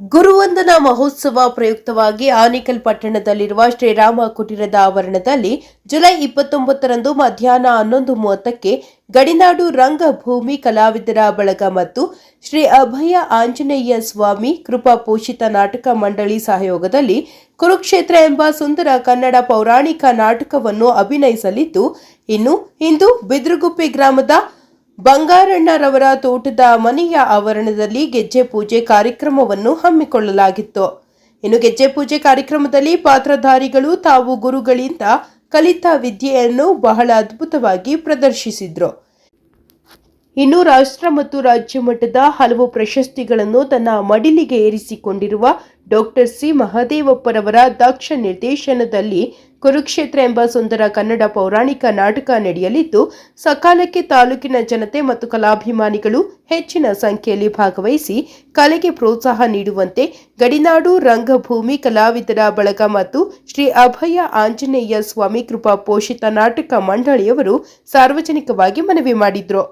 ಗುರುವಂದನಾ ಮಹೋತ್ಸವ ಪ್ರಯುಕ್ತವಾಗಿ ಆನೇಕಲ್ ಪಟ್ಟಣದಲ್ಲಿರುವ ಶ್ರೀರಾಮ ಕುಟೀರದ ಆವರಣದಲ್ಲಿ ಜುಲೈ 29ರಂದು ಮಧ್ಯಾಹ್ನ 11:30ಕ್ಕೆ ಗಡಿನಾಡು ರಂಗಭೂಮಿ ಕಲಾವಿದರ ಬಳಗ ಮತ್ತು ಶ್ರೀ ಅಭಯ ಆಂಜನೇಯ ಸ್ವಾಮಿ ಕೃಪಾ ಪೋಷಿತ ನಾಟಕ ಮಂಡಳಿ ಸಹಯೋಗದಲ್ಲಿ ಕುರುಕ್ಷೇತ್ರ ಎಂಬ ಸುಂದರ ಕನ್ನಡ ಪೌರಾಣಿಕ ನಾಟಕವನ್ನು ಅಭಿನಯಿಸಲಿದ್ದು, ಇಂದು ಬಿದ್ರುಗುಪ್ಪೆ ಗ್ರಾಮದ ಬಂಗಾರಣ್ಣರವರ ತೋಟದ ಮನೆಯ ಆವರಣದಲ್ಲಿ ಗೆಜ್ಜೆ ಪೂಜೆ ಕಾರ್ಯಕ್ರಮವನ್ನು ಹಮ್ಮಿಕೊಳ್ಳಲಾಗಿತ್ತು. ಗೆಜ್ಜೆ ಪೂಜೆ ಕಾರ್ಯಕ್ರಮದಲ್ಲಿ ಪಾತ್ರಧಾರಿಗಳು ತಾವು ಗುರುಗಳಿಂದ ಕಲಿತ ವಿದ್ಯೆಯನ್ನು ಬಹಳ ಅದ್ಭುತವಾಗಿ ಪ್ರದರ್ಶಿಸಿದ್ರು. ರಾಷ್ಟ್ರ ಮತ್ತು ರಾಜ್ಯ ಮಟ್ಟದ ಹಲವು ಪ್ರಶಸ್ತಿಗಳನ್ನು ತನ್ನ ಮಡಿಲಿಗೆ ಏರಿಸಿಕೊಂಡಿರುವ ಡಾಕ್ಟರ್ ಸಿ ಮಹದೇವಪ್ಪರವರ ದಕ್ಷ ನಿರ್ದೇಶನದಲ್ಲಿ ಕುರುಕ್ಷೇತ್ರ ಎಂಬ ಸುಂದರ ಕನ್ನಡ ಪೌರಾಣಿಕ ನಾಟಕ ನಡೆಯಲಿದ್ದು, ಸಕಾಲಕ್ಕೆ ತಾಲೂಕಿನ ಜನತೆ ಮತ್ತು ಕಲಾಭಿಮಾನಿಗಳು ಹೆಚ್ಚಿನ ಸಂಖ್ಯೆಯಲ್ಲಿ ಭಾಗವಹಿಸಿ ಕಲೆಗೆ ಪ್ರೋತ್ಸಾಹ ನೀಡುವಂತೆ ಗಡಿನಾಡು ರಂಗಭೂಮಿ ಕಲಾವಿದರ ಬಳಗ ಮತ್ತು ಶ್ರೀ ಅಭಯ ಆಂಜನೇಯ ಸ್ವಾಮಿ ಕೃಪಾ ಪೋಷಿತ ನಾಟಕ ಮಂಡಳಿಯವರು ಸಾರ್ವಜನಿಕವಾಗಿ ಮನವಿ ಮಾಡಿದ್ರು.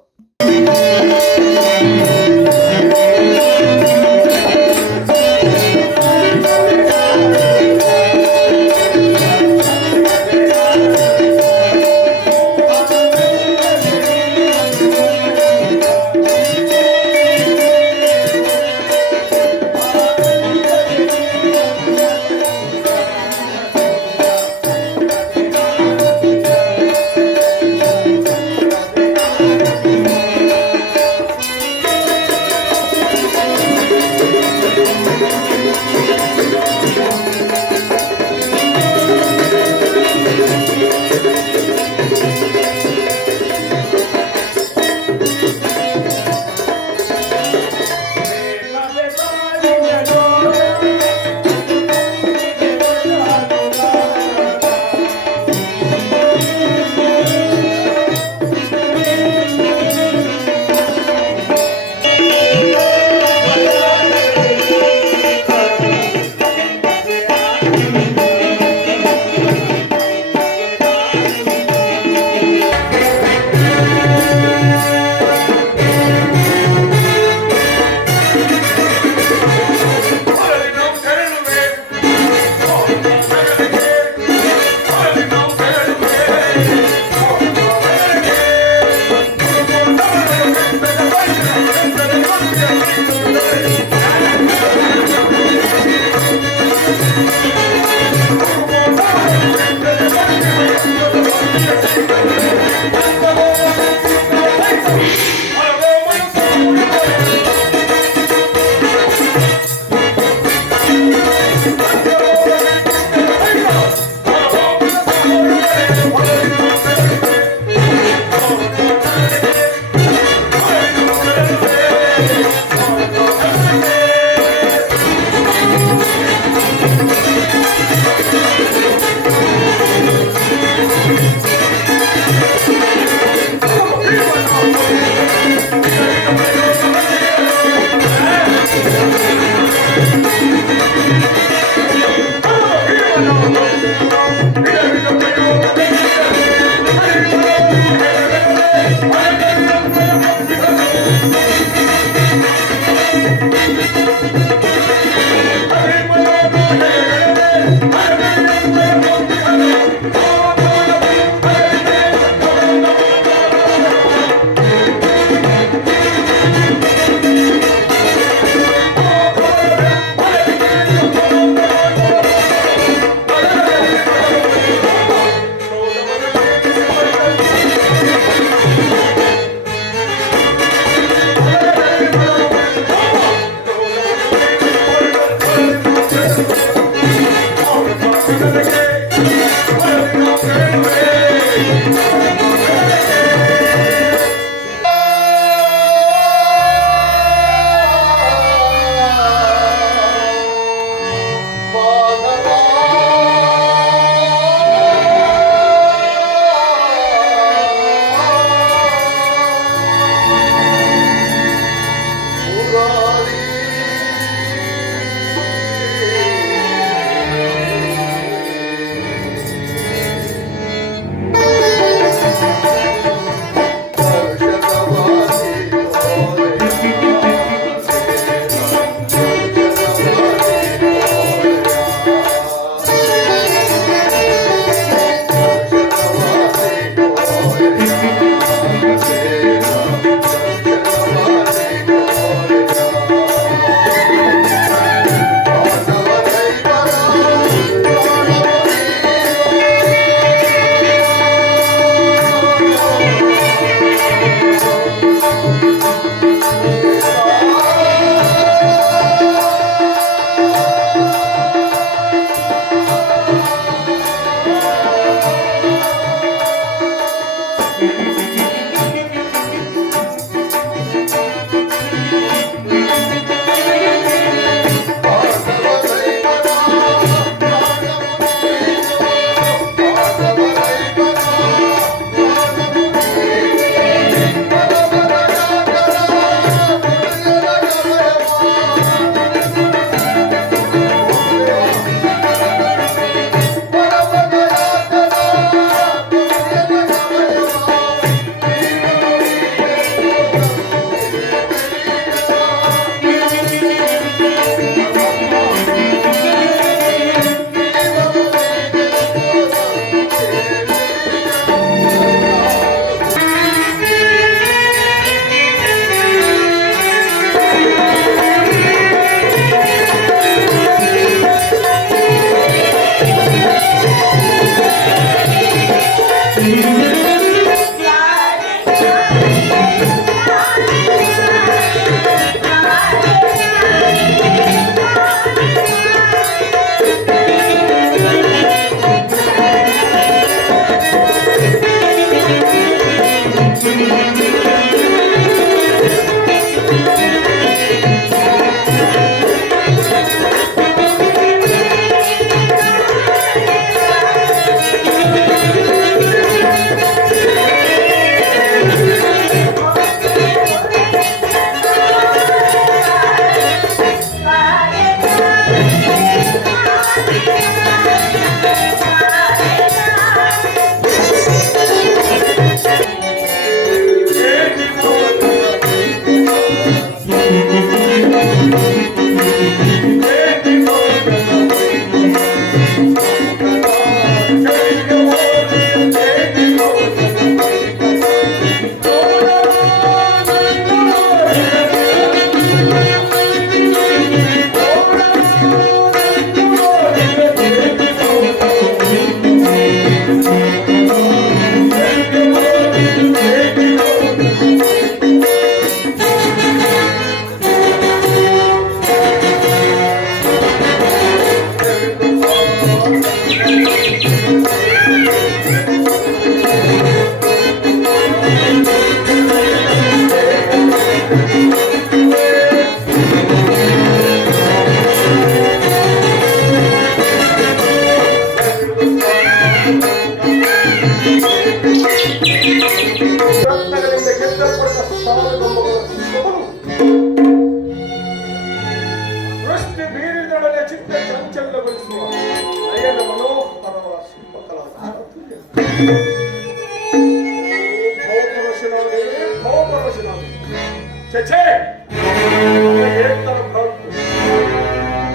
ಛೇ,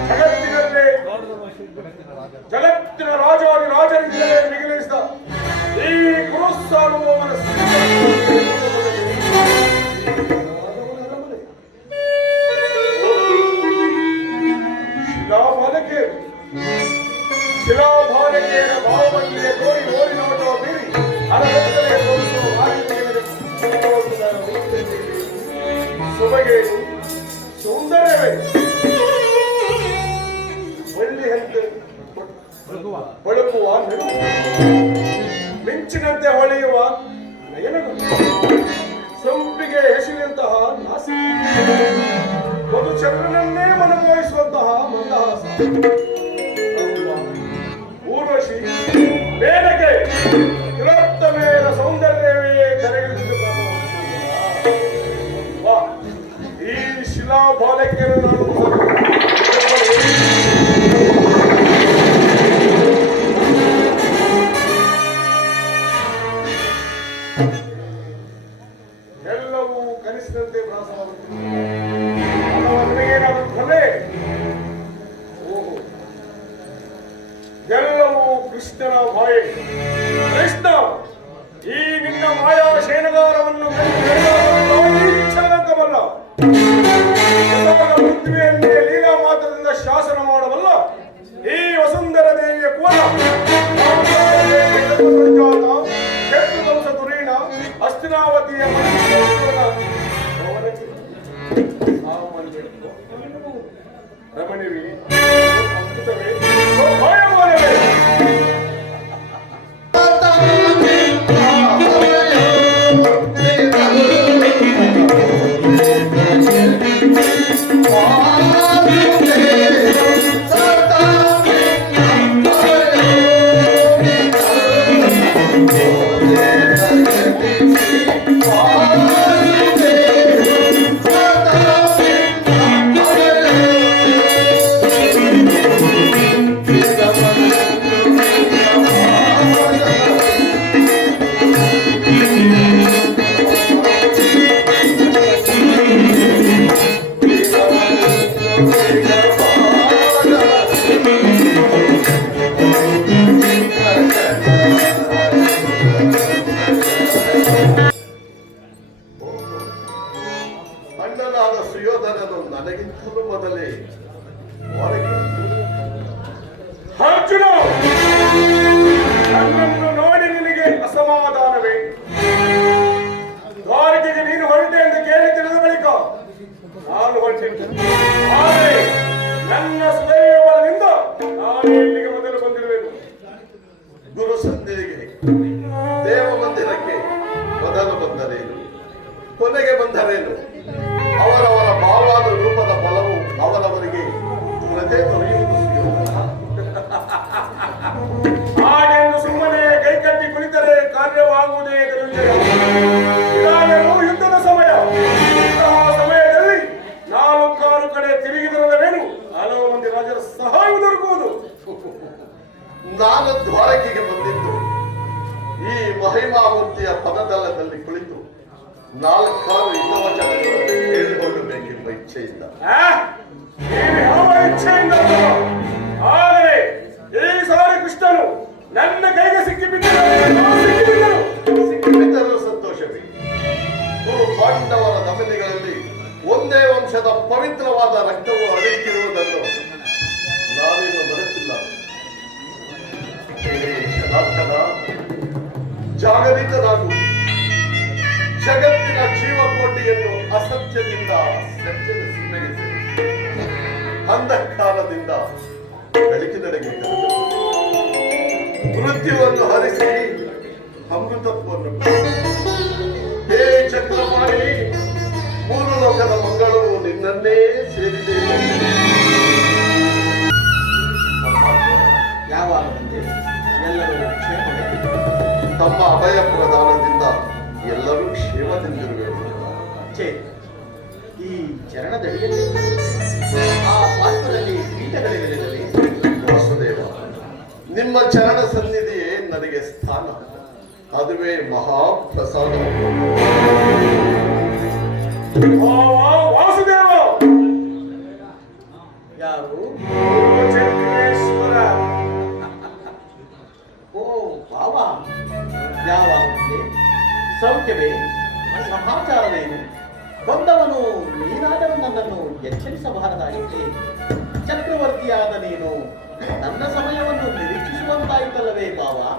ಜಗತ್ತಿನಲ್ಲೇ ಜಗತ್ತಿನ ರಾಜಾದಿ ರಾಜರಿಂದಲೇ ಮಿಗಿಲಿಸಿದ ಈ ಗುರುಸಾರ್ವಭೌಮನ ಶಿಲಾಭಾಲಕೆಯ ಭಾವವಂತಿಗೆ ತೋರಿ ಓಡಿ ನೋಡುವ ಬೀರಿ ಅರಗತ್ತಲೆಗೆ ತೋರಿಸುವ ಸೊಬಗೆ ಸೌಂದರ್ಯವೇ ಒಳ್ಳೆ ಹಂತ ಹೊಳಪುವ ಮಿಂಚಿನಂತೆ ಹೊಳೆಯುವ ನಯನಗಳು, ಸಂಪಿಗೆ ಹೆಸರಿನಂತಹ ನಾಸ, ಒಂದು ಚಂದ್ರನನ್ನೇ ಮನಮೋಹಿಸುವಂತಹ ಮಂದಹಾಸ, ಊರ್ವಶಿ ಮೇನಕೆ ತಿಲೋತ್ತಮೆಯ ಸೌಂದರ್ಯವೇ ಕರೆಗಿಳಿಸಿದ ಈ ಶಿಲಾಬಾಲಕಿಯರು ಎಲ್ಲವೂ ಕನಸಿನಂತೆ ಭಾಸವಾಗುತ್ತಿದೆ. ಎಲ್ಲವೂ ಕೃಷ್ಣನ ಮಾಯೆ. ಕೃಷ್ಣ, ಈ ನಿನ್ನ ಮಾಯಾ ಶಯನಗಾರವನ್ನು ಚಾಲಕವಲ್ಲ, ಪೃಥ್ವಿಯನ್ನೇ ಲೀಲಾ ಮಾತ್ರದಿಂದ ಶಾಸನ ಮಾಡಬಲ್ಲ ಈ ವಸುಂಧರ ದೇವಿಯ ಕುವರ ಕ್ಷೇತ್ರವಂಶ ದುರೀಣ ಹಸ್ತಿನಾವತಿಯ ರಮಣಿವಿ ಅದ್ಭುತವೇ ಭಯಮಾನವೇ. ಅಣ್ಣನಾದ ಸುಯೋಧನನು ನನಗಿಂತಲೂ ಮೊದಲೇ ಅರ್ಜುನ, ನನ್ನನ್ನು ನೋಡಿ ನಿನಗೆ ಅಸಮಾಧಾನವೇ? ದ್ವಾರಕೆಗೆ ನೀನು ಹೊರಟೆ ಎಂದು ಕೇಳಿ ತಿಳಿದ ಬಳಿಕ ನಾನು ಹೊರಟಿದ್ದು, ಆದರೆ ನನ್ನ ಸುದೈವದಿಂದ ನಾನು ಇಲ್ಲಿಗೆ ಮೊದಲು ಬಂದಿರುವೆನು. ಗುರು ಸಂಧಿಗೆ ದೇವ ಮಂದಿರಕ್ಕೆ ಮೊದಲು ಬಂದರೇನು, ಕೊನೆಗೆ ಬಂದರೇನು? ಅವರವರ ಭಾವಾದ ರೂಪದ ಫಲವು ಅವರವರಿಗೆ ದೂರದೇ ದೊರೆಯುವುದು. ಹಾಗೆಂದು ಸುಮ್ಮನೆ ಕೈಕಟ್ಟಿ ಕುಳಿತರೆ ಕಾರ್ಯವಾಗುವುದೇ ಇದಾದರೂ ಯುದ್ಧದ ಸಮಯ. ಇಂತಹ ಸಮಯದಲ್ಲಿ ನಾಲ್ಕಾರು ಕಡೆ ತಿರುಗಿದರವೇನು ಹಲವು ಮಂದಿ ರಾಜರ ಸಹಾಯ ದೊರಕುವುದು. ನಾನು ದ್ವಾರಕೆಗೆ ಬಂದಿದ್ದು ಈ ಮಹಿಮಾಮೂರ್ತಿಯ ಪದದಲ್ಲದಲ್ಲಿ ಕುಳಿತು ನಾಲ್ಕಾರು ಹಿತವಚನಗಳನ್ನು ಹೇಳಿಕೊಳ್ಳಬೇಕೆಂಬ ಇಚ್ಛೆಯಿಂದ. ಯಾವ ಇಚ್ಛೆಯಿಂದ? ಆದರೆ ಈ ಸಾರಿ ಕೃಷ್ಣನು ನನ್ನ ಕೈಗೆ ಸಿಕ್ಕಿಬಿದ್ದರೂ ಸಂತೋಷವೇ. ಗುರು ಪಾಂಡವರ ದಮನಿಗಳಲ್ಲಿ ಒಂದೇ ವಂಶದ ಪವಿತ್ರವಾದ ರಕ್ತವು ಹರಿಯುತ್ತಿರುವುದನ್ನು ನಾವೇನು ಮರೆತಿಲ್ಲ. ಜಾಗರಿತನಾಗು. ಜಗತ್ತಿನ ಜೀವಕೋಟಿಯನ್ನು ಅಸತ್ಯದಿಂದ ಸತ್ಯದ ಸೀಮೆಗೆ ಸೇರಿಸಿ ಅಂಧಕಾರದಿಂದ ಬೆಳಕಿನೆಡೆಗೆ ಕರೆದು ಮೃತ್ಯುವನ್ನು ಹರಿಸಿ ಅಮೃತತ್ವವನ್ನು ಹೇ ಚಕ್ರಪಾಣಿ, ಮೂರು ಲೋಕದ ಮಂಗಳವು ನಿನ್ನನ್ನೇ ಸೇರಿದೆ. ಯಾವಾಗಂತೆ ಎಲ್ಲರೂ ಕ್ಷೇಮವೇ? ತಮ್ಮ ಅಭಯ ಪ್ರದಾನದಿಂದ ಎಲ್ಲರೂ ಕ್ಷೇಮದಿಂದಿರುವೆವು. ಈ ಚರಣದಡಿಯಲ್ಲಿ ಆ ಪಾತ್ರದಲ್ಲಿ ಪೀಠಗಳಿರಲಿಲ್ಲವೇ? ವಾಸುದೇವ, ನಿಮ್ಮ ಚರಣ ಸನ್ನಿಧಿಯೇ ನನಗೆ ಸ್ಥಾನ. ಅದುವೇ ಮಹಾಪ್ರಸಾದ. ವಾಸುದೇವ ಯಾರು? ಚಕ್ರೇಶ್ವರ. ಓ ಬಾಬಾ, ಯಾವಾಗಲೇ ಸೌಖ್ಯವೇ? ಸಮಾಚಾರವೇನು? ಬಂದವನು ನೀನಾದರೂ ನನ್ನನ್ನು ಎಚ್ಚರಿಸಬಾರದಾಗಿತ್ತೆ. ಚಕ್ರವರ್ತಿಯಾದ ನೀನು ನನ್ನ ಸಮಯವನ್ನು ನಿರೀಕ್ಷಿಸುವಂತಾಯಿತಲ್ಲವೇ ಬಾಬಾ?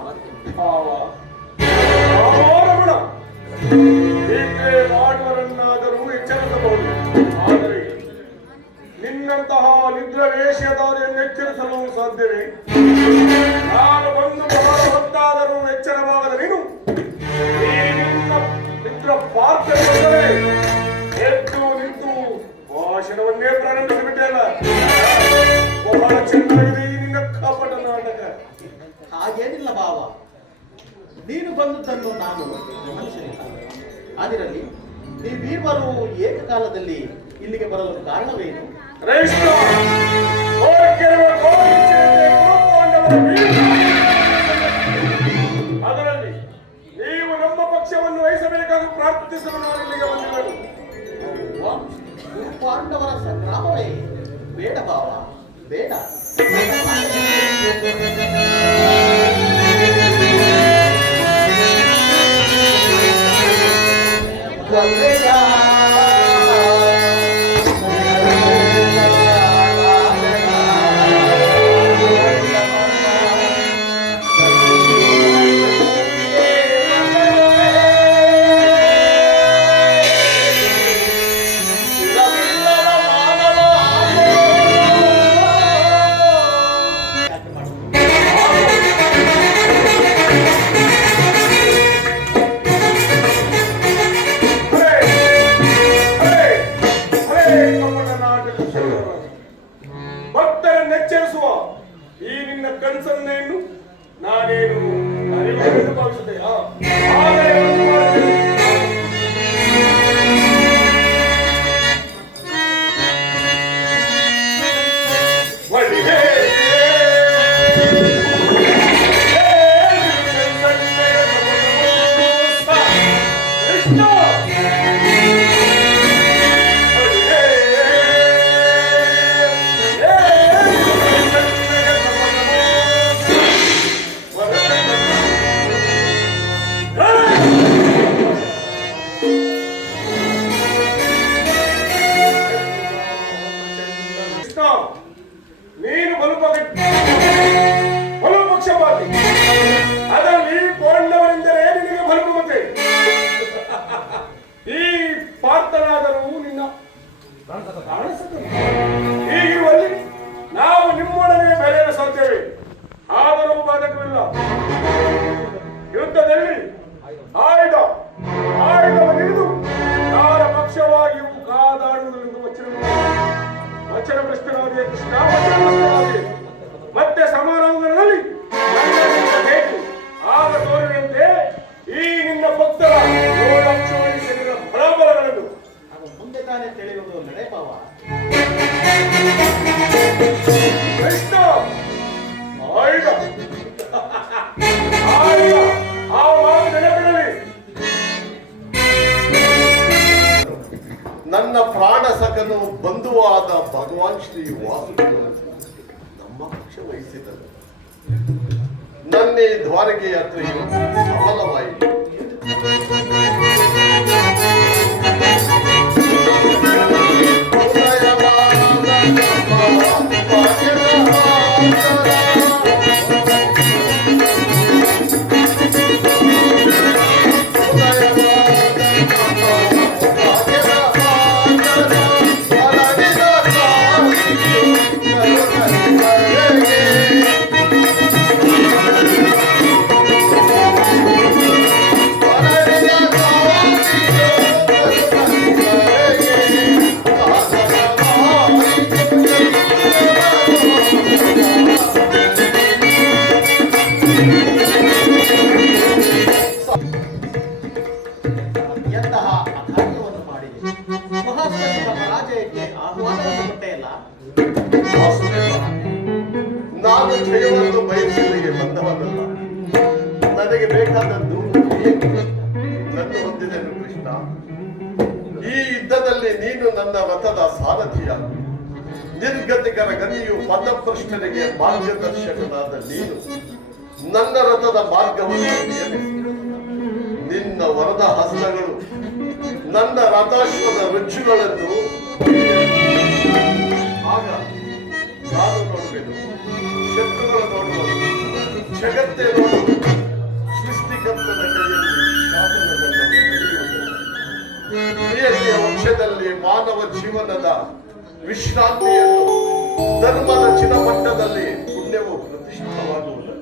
ರಮಣ, ಹೀಗೆ ಮಾಡುವರನ್ನಾದರೂ ಎಚ್ಚರಿಸಬಹುದು. ಆದರೆ ನಿನ್ನಂತಹ ನಿದ್ರಾವೇಶಧಾರಿಯನ್ನು ಎಚ್ಚರಿಸಲು ಸಾಧ್ಯವೇ? ನಾನು ಬಂದು ಬಹಳ ಹೊತ್ತಾದರೂ ಎಚ್ಚರವಾಗದ ನೀನು ಈ ನಿನ್ನ ನಿದ್ರ ಪಾರ್ಥನೆ ಎದ್ದು ನಿಂತು ಭಾಷಣವನ್ನೇ ಪ್ರಾರಂಭಿಸಿಬಿಟ್ಟೆಯಲ್ಲ. ಬಹಳ ಚೆನ್ನಾಗಿದೆ ಈ ನಿನ್ನ ಕಪಟ ನಾಟಕ. ಹಾಗೇನಿಲ್ಲ ಬಾವ, ನೀನು ಬಂದದ್ದನ್ನು ನಾನು ಗಮನಿಸಲಿಲ್ಲ. ಅದಿರಲಿ, ನೀವೀರ್ವರು ಏಕಕಾಲದಲ್ಲಿ ಇಲ್ಲಿಗೆ ಬರಲು ಕಾರಣವೇನು? ಅದರಲ್ಲಿ ನೀವು ನಮ್ಮ ಪಕ್ಷವನ್ನು ವಹಿಸಬೇಕಾಗಿ ಪ್ರಾರ್ಥಿಸಲು ನಾನು ಇಲ್ಲಿಗೆ ಬಂದಿದ್ದೇನೆ. ಪಾಂಡವರ ಸಂಗ್ರಾಮವೇ? ಬೇಡ ಬಾವ, ಬೇಡ. ಭಕ್ತರನ್ನೆಚ್ಚರಿಸುವ ಈ ನಿನ್ನ ಕನಸನ್ನೇನು ನಾನೇನು ಅರಿವೆಂದು ಭಾವಿಸುತ್ತೆಯಾ? ಆದರೆ ಒಂದು ಮಾತು, ಒಳ್ಳೆಯದೇ. ಕೃಷ್ಣ ನೀನು ಬಲು ಪಕ್ಷಪಾತಿ. ಅದರಲ್ಲಿ ಪಾಂಡವರೆಂದರೆ ನಿನಗೆ ಬಲುಮತೆ. ಈ ಪಾರ್ಥನಾದರೂ ನಿನ್ನ ಹೀಗಿರುವಲ್ಲಿ ನಾವು ನಿಮ್ಮೊಡನೆ ಬೆಳೆಯಲು ಸಾಧ್ಯವೇ? ಆದರೂ ಬಾಧಕವಿಲ್ಲ. ಯುದ್ಧದಲ್ಲಿ ಆಯುಧವನ್ನಿಡಿದು ಯಾರ ಪಕ್ಷವಾಗಿಯೂ ಕಾದಾಡುವುದರಿಂದ ವಚನ ಭ್ರಷ್ಟನಾದೆ ಕೃಷ್ಣ, ವಚನ ಭ್ರಷ್ಟನಾದೆ. ಮತ್ತೆ ಸಮಾರಂಭದಲ್ಲಿ ನನ್ನ ಬೇಕು ಆಗ ತೋರುವಂತೆ ಈ ನಿನ್ನ ಭಕ್ತರ 7 ಲಕ್ಷ ಶರೀರ ಬಲಾಬಲಗಳನ್ನು ಅದು ಮುಂದೆ ತಾನೇ ತಿಳಿಯುವುದು ನಡೆಯಬಾವ. ಕೃಷ್ಣ ಆ ಮಾತು ನೆನಪಿರಲಿ. ನನ್ನ ಪ್ರಾಣ ಸಖನು ಬಂಧುವಾದ ಭಗವಾನ್ ಶ್ರೀ ವಾಸುದೇವನು ನಮ್ಮ ಪಕ್ಷ ವಹಿಸಿದರು. ನನ್ನೇ ದ್ವಾರಕೆ ಯಾತ್ರೆಯು ಸಫಲವಾಯಿತು. ಎಂತಹ ಅಕಾರ್ಯವನ್ನು ಮಾಡಿದೆ. ಮಹಾಸ್ಪತಿಕ ಪರಾಜಯಕ್ಕೆ ಆಹ್ವಾನವನ್ನು ಕೊಟ್ಟೆಯಲ್ಲ. ನಾನು ಜಯವನ್ನು ಬಯಸಿದೆಗೆ ಬಂದವನಲ್ಲ. ನನಗೆ ಬೇಕಾದದ್ದು ನನ್ನ ಹೊಂದಿದೆನು ಕೃಷ್ಣ. ಈ ಯುದ್ಧದಲ್ಲಿ ನೀನು ನನ್ನ ರಥದ ಸಾರಥಿಯಾಗು. ನಿರ್ಗತಿಕರ ಗತಿಯು ಪದಪ್ರಶ್ನೆಗೆ ಮಾರ್ಗದರ್ಶಕನಾದ ನೀನು ನನ್ನ ರಥದ ಮಾರ್ಗವನ್ನು ನಿಯಮಿಸಿ ನಿನ್ನ ವರದ ಹಸ್ತಗಳು ನನ್ನ ರಥಾಶ್ವದ ರುಚುಗಳನ್ನು ಆಗ ನಾನು ನೋಡುವೆನು, ಶತ್ರುಗಳು ನೋಡುವುದು, ಜಗತ್ತೇ ನೋಡುವುದು, ಸೃಷ್ಟಿಕರ್ತನ ಕೈಯಲ್ಲಿ ಶಾಸನವನ್ನು ನಡೆಯುವುದು. ಪ್ರಿಯತೆಯ ವಂಶದಲ್ಲಿ ಮಾನವ ಜೀವನದ ವಿಶ್ರಾಂತಿಯನ್ನು ಧರ್ಮದ ಚಿನಮಟ್ಟದಲ್ಲಿ ಪುಣ್ಯವು ಪ್ರತಿಷ್ಠಿತವಾಗುವುದು.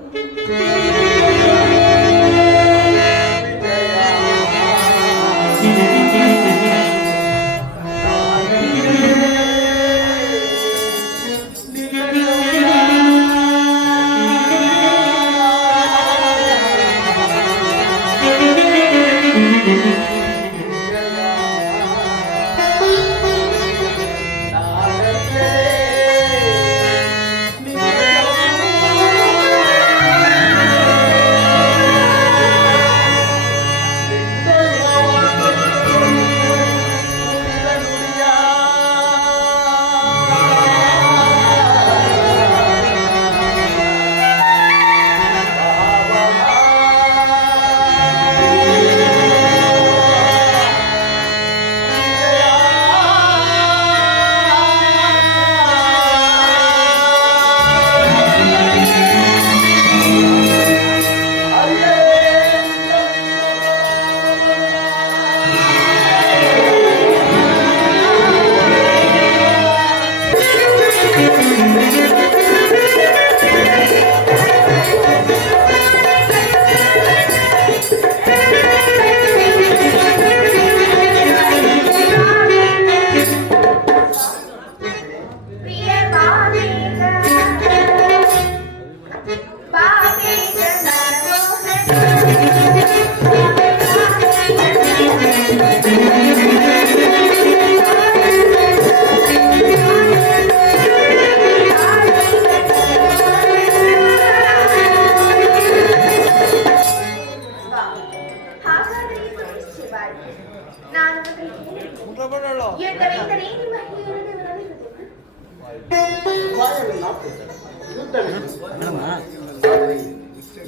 ಆದರೆ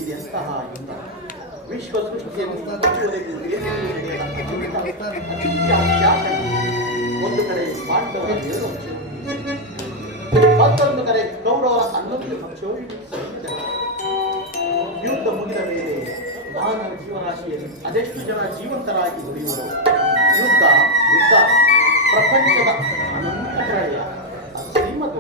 ಇದೆಂತಹ ಯುದ್ಧ, ವಿಶ್ವ ಸೃಷ್ಟಿಯನ್ನು ಒಂದು ಕಡೆ ಪಾಂಡವರ 7 ಅಂಶ, ಮತ್ತೊಂದು ಕಡೆ ಕೌರವರ 11 ಅಂಶ. ಯುದ್ಧ ಮುಗಿದ ಮೇಲೆ ಮಾನವ ಜೀವರಾಶಿಯಲ್ಲಿ ಅದೆಷ್ಟು ಜನ ಜೀವಂತರಾಗಿ ಉಳಿಯುವರು? ಯುದ್ಧ ಯುದ್ಧ ಪ್ರಪಂಚದ ಅನಂತ ಪ್ರಳಯ ಶ್ರೀಮದ್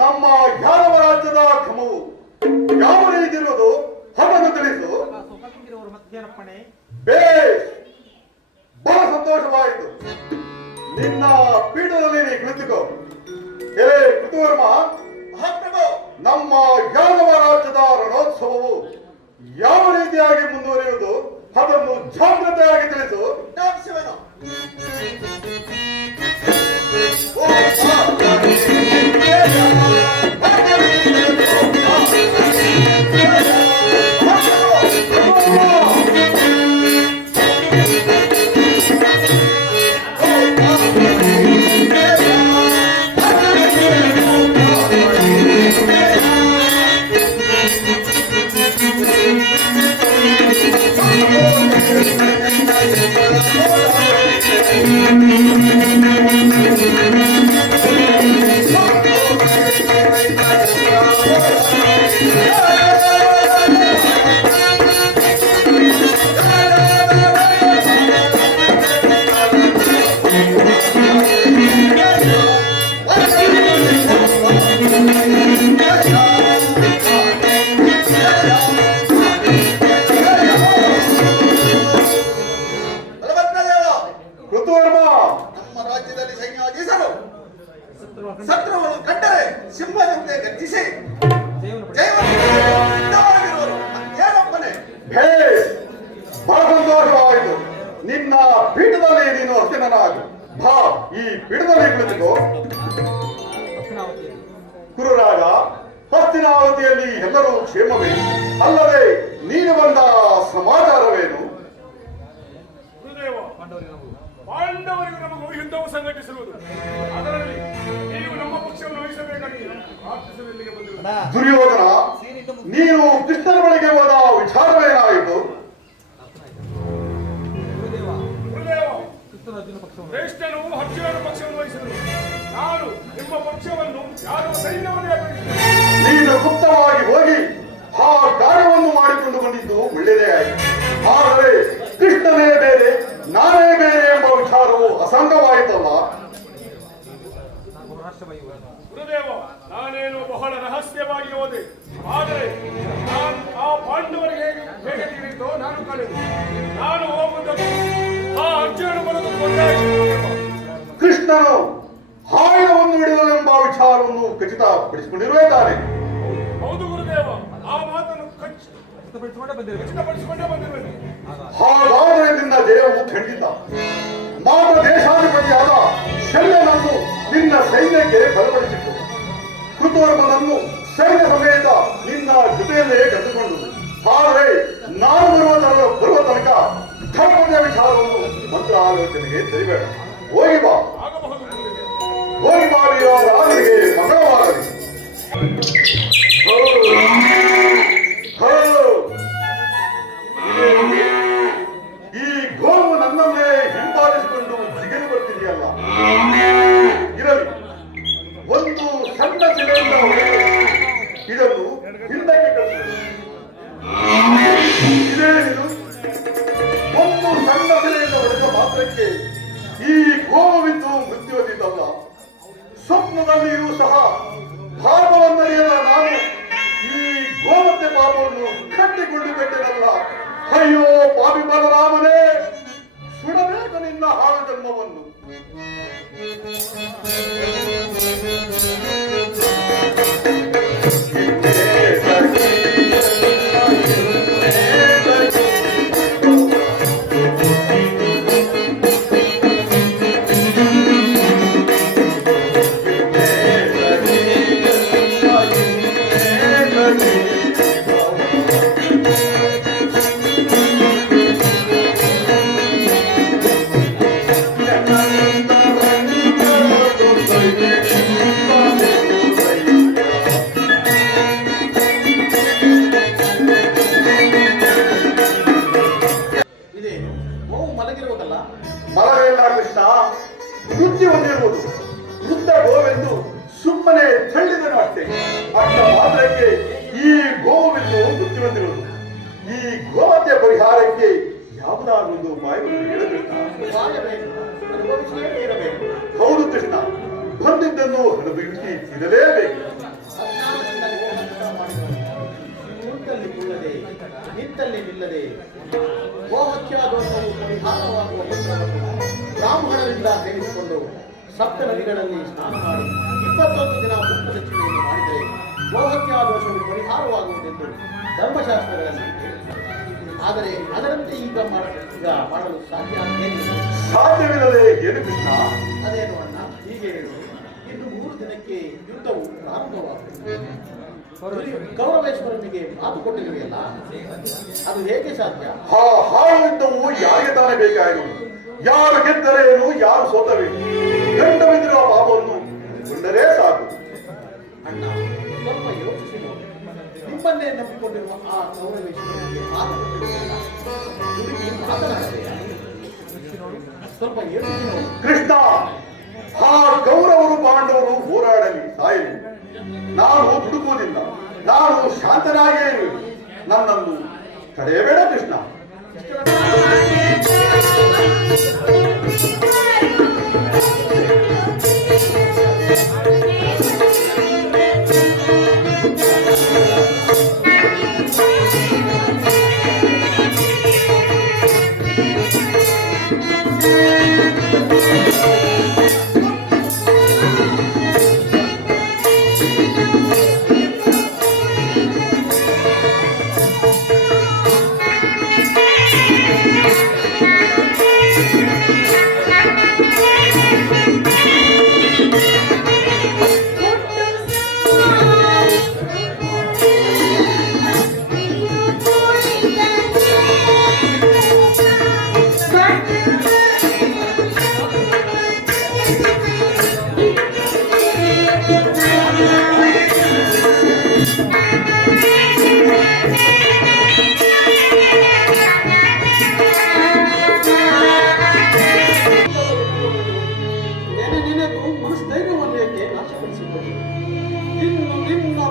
ನಮ್ಮ ಯಾದವ ರಾಜ್ಯದ ಕ್ರಮವು ಯಾವ ರೀತಿ ಇರುವುದು ಹೊರಗೆ ತಿಳಿಸು. ಬೇಷ್, ಬಹಳ ಸಂತೋಷವಾಯಿತು. ನಿನ್ನ ಪೀಠದಲ್ಲಿ ನೀ ಕುಳಿತುಕೋ. ಹೇ ಕೃತವರ್ಮ, ನಮ್ಮ ಯಾದವ ರಾಜ್ಯದ ರಣೋತ್ಸವವು ಯಾವ ರೀತಿಯಾಗಿ ಮುಂದುವರಿಯುವುದು ಅದನ್ನು ಜಾಗ್ರತೆಯಾಗಿ ತಿಳಿಸು. ಜ್ಞಾಪಿಸುವೆನು. ಋತುವರ್ಮ, ನಮ್ಮ ರಾಜ್ಯದಲ್ಲಿ ಸೈನ್ಯವಾಗಿಸಲು ಶತ್ರುವನ್ನು ಕಂಡರೆ ಸಿಂಹದಂತೆ ಗರ್ಜಿಸಿ ಜೈವವಾಗಿರುವರು. ಏನಪ್ಪನೆ ಭೇಷ್, ಬಹಳ ಸಂತೋಷವಾಯಿತು. ನಿನ್ನ ಪೀಠದಲ್ಲಿ ನೀನು ಹಸಿನನಾಗು. ಭಾ, ಈ ಪೀಠದಲ್ಲಿ ಕುಳಿತುಕೋ. ಕುರುರಾಗ, ಹಸ್ತಿನಾವತಿಯಲ್ಲಿ ಎಲ್ಲರೂ ಕ್ಷೇಮವೇ? ಅಲ್ಲದೆ ನೀನು ಬಂದ ಸಮಾಚಾರವೇನು? ಗುರುದೇವ, ಪಾಂಡವರಿಗೂ ನಮಗೂ ಯುದ್ಧವು ಸಂಘಟಿಸಿರುವುದು. ಅದರಲ್ಲಿ ನೀವು ನಮ್ಮ ಪಕ್ಷವನ್ನು ವಹಿಸಬೇಕಾಗಿ ಪ್ರಾರ್ಥಿಸಲಿಕ್ಕೆ ಬಂದಿರುವುದು. ದುರ್ಯೋಧನ, ನೀನು ಕೃಷ್ಣನ ಬಳಿಗೆ ಹೋದ ವಿಚಾರವೇನಾಯಿತು? ಗುರುದೇವ, ಶ್ರೇಷ್ಠನು ಅರ್ಜುನನ ಪಕ್ಷವನ್ನು ವಹಿಸಿದರು. ನಾನು ನಿಮ್ಮ ಪಕ್ಷವನ್ನು ಯಾರು ಸೈನ್ಯವನ್ನೇ ಅಪೇಕ್ಷಿಸಿದೆ. ನೀನು ಗುಪ್ತವಾಗಿ ಹೋಗಿ ಆ ಕಾರ್ಯವನ್ನು ಮಾಡಿಕೊಂಡು ಬಂದಿದ್ದು ಒಳ್ಳೆಯದೇ ಆಯಿತು. ಆದರೆ ಕೃಷ್ಣನೇ ಬೇರೆ ನಾನೇ ಬೇರೆ ಎಂಬ ವಿಚಾರವು ಅಸಂಗವಾಯಿತಲ್ಲ. ಗುರುದೇವ, ನಾನೇನು ಬಹಳ ರಹಸ್ಯವಾಗಿ ಹೋದೆ. ಆದರೆ ಆ ಪಾಂಡವರಿಗೆ ಹೇಗೆ ತಿಳಿಯಿತೋ ನಾನು ಕಳೆದು ನಾನು ಹೋಗುವುದಕ್ಕೆ ಆ ಅರ್ಜುನನು ಬರೆದು ಕೃಷ್ಣನು ಆಯುಧವನ್ನು ಹಿಡಿದನೆಂಬ ವಿಚಾರವನ್ನು ಖಚಿತಪಡಿಸಿಕೊಂಡಿರುವೆ ತಾನೆ? ಹೌದು ಗುರುದೇವ, ಆ ಮಾತನ್ನು ಖಚಿತಪಡಿಸಿಕೊಂಡೇ ಬಂದಿರುವೆ. ಹಾಗಾದರೆ ನಿನ್ನ ಜಯವು ಖಂಡಿತ. ಮಾತ ದೇಶಾಧಿಪತಿಯಾದ ಶಲ್ಯನನ್ನು ನಿನ್ನ ಸೈನ್ಯಕ್ಕೆ ಬಲಪಡಿಸಿತು. ಕೃತವರ್ಮನನ್ನು ಸೈನ್ಯ ಸಮೇತ ನಿನ್ನ ಜೊತೆಯಲ್ಲೇ ಕರೆದುಕೊಂಡು. ಆದರೆ ನಾನು ಬರುವ ತನಕ ಧರ್ಮದ ವಿಚಾರವನ್ನು ಮಂತ್ರಾಲೋಚನೆಗೆ ತೆರಿಬೇಡ. ಹೋಗಿ ಬಾ, ಆಗಬಹುದು ಗುರುದೇವ. ಹೋಗಿ ಬಾರಿಯ ರಾಜನಿಗೆ ಮಂಗಳವಾಗಲಿ. ಈ ಗೋವು ನನ್ನನ್ನೇ ಹಿಂಬಾಲಿಸಿಕೊಂಡು ಜಿಗಿದು ಬರ್ತಿದೆಯಲ್ಲ. ಇರಲಿ, ಒಂದು ಸಣ್ಣ ಶಿಲೆಯಿಂದ ಹೊಡೆದು ಇದನ್ನು ಹಿಂದಕ್ಕೆ ಕಳಿಸು. ಇದೇನಿದು? ಒಂದು ಸಣ್ಣ ಶಿಲೆಯಿಂದ ಹೊಡೆದ ಮಾತ್ರಕ್ಕೆ ಈ ಗೋವಿಂದು ಮೃತ್ಯು ಹೊಂದಿದ್ದಲ್ಲ. ಸ್ವಪ್ನದಲ್ಲಿಯೂ ಸಹ ಭಾಗವನ್ನರಿಯದ ನಾನು ಈ ಗೋಮತೆ ಪಾಪವನ್ನು ಕಟ್ಟಿಕೊಂಡು ಬಿಟ್ಟೆನಲ್ಲ. ಅಯ್ಯೋ ಪಾಪಿ ಬಲರಾಮನೇ, ಸುಡಬೇಕು ನಿನ್ನ ಹಾಳು ಜನ್ಮವನ್ನು. ಇದೇನು ಗೋವು ಮಲಗಿರುವುದಲ್ಲ? ಮರವೆಲ್ಲ ಕೃಷ್ಣ, ವೃತ್ತಿ ಹೊಂದಿರುವುದು. ವೃದ್ಧ ಗೋವೆಂದು ಸುಮ್ಮನೆ ತಳ್ಳಿದನು ಅಷ್ಟೇ. ಅಷ್ಟ ಮಾತ್ರಕ್ಕೆ ಈ ಗೋವಿಂದು ವೃತ್ತಿ ಹೊಂದಿರುವುದು. ಈ ಗೋಹತ್ಯೆ ಪರಿಹಾರಕ್ಕೆ ಯಾವುದಾದೊಂದು ಉಪಾಯವನ್ನು ಹೇಳಬೇಕು. ಅನುಭವಿಸಿಯೇ ಇರಬೇಕು. ಹೌದು ಕೃಷ್ಣ, ಬಂದಿದ್ದನ್ನು ಅನುಭವಿಸಿ ತಿನ್ನಲೇಬೇಕು. ಕೂತಲ್ಲಿ ಕುಳ್ಳದೆ ನಿಂತಲ್ಲಿ ನಿಲ್ಲದೆ ಗೋಹತ್ಯಾ ದೋಷವು ಪರಿಹಾರವಾಗುವ ಮಂತ್ರವನ್ನು ಬ್ರಾಹ್ಮಣರಿಂದ ಸೇರಿಸಿಕೊಂಡು ಸಪ್ತ ನದಿಗಳಲ್ಲಿ ಸ್ನಾನ ಮಾಡಿ 21 ದಿನ ಪುಷ್ಪದಕ್ಷಿಣೆಯನ್ನು ಮಾಡಿದರೆ ಗೋಹತ್ಯಾ ದೋಷವು ಪರಿಹಾರವಾಗುವುದೆಂದು ಧರ್ಮಶಾಸ್ತ್ರಗಳಲ್ಲಿ ಹೇಳಿದೆ. ಆದರೆ ಅದರಂತೆ ಈಗ ಮಾಡಲು ಸಾಧ್ಯ ಏನಿಲ್ಲ. ಸಾಧ್ಯವಿಲ್ಲದೆ ಏನು ಕೃಷ್ಣ? ಅದೇನು ಅಣ್ಣ ಹೀಗೆ ಹೇಳು. ಇನ್ನು 3 ದಿನಕ್ಕೆ ಯುದ್ಧವು ಪ್ರಾರಂಭವಾಗುತ್ತದೆ. ಕೌರವೇಶ್ವರನಿಗೆ ಮಾತು ಕೊಟ್ಟಿರುವೆಯಲ್ಲ, ಅದು ಹೇಗೆ ಸಾಧ್ಯ? ಆ ಯುದ್ಧವು ಯಾರಿಗೆ ತಾನೇ ಬೇಕಾಗಿರುವುದು? ಯಾರು ಗೆದ್ದರೇನು, ಯಾರು ಸೋತರೇನು? ಗಂಡ ಬಿದ್ದಿರುವ ಪಾಪವನ್ನು ಕೊಂಡರೇ ಸಾಕು. ಅಣ್ಣ, ಸ್ವಲ್ಪ ಯೋಚಿಸಿ ನೋಡಿ. ನಿಮ್ಮನ್ನೇ ನಂಬಿಕೊಂಡಿರುವ ಆ ಕೌರವೇಶ್ವರನಿಗೆ ಮಾತು ಕೊಟ್ಟಿರುವೆಯಲ್ಲ, ದುಡುಕಿ ಮಾತನಾಡಬೇಡ. ಸ್ವಲ್ಪ ಯೋಚಿಸಿ ನೋಡಿ. ಕೃಷ್ಣ, ಆ ಕೌರವರು ಪಾಂಡವರು ಹೋರಾಡಲಿ ಸಾಯಲಿ, ನಾನು ಹುಡುಕುವುದಿಲ್ಲ. ನಾನು ಶಾಂತನಾಗೇ ಇರುವೆ. ನನ್ನನ್ನು ತಡೆಯಬೇಡ ಕೃಷ್ಣ.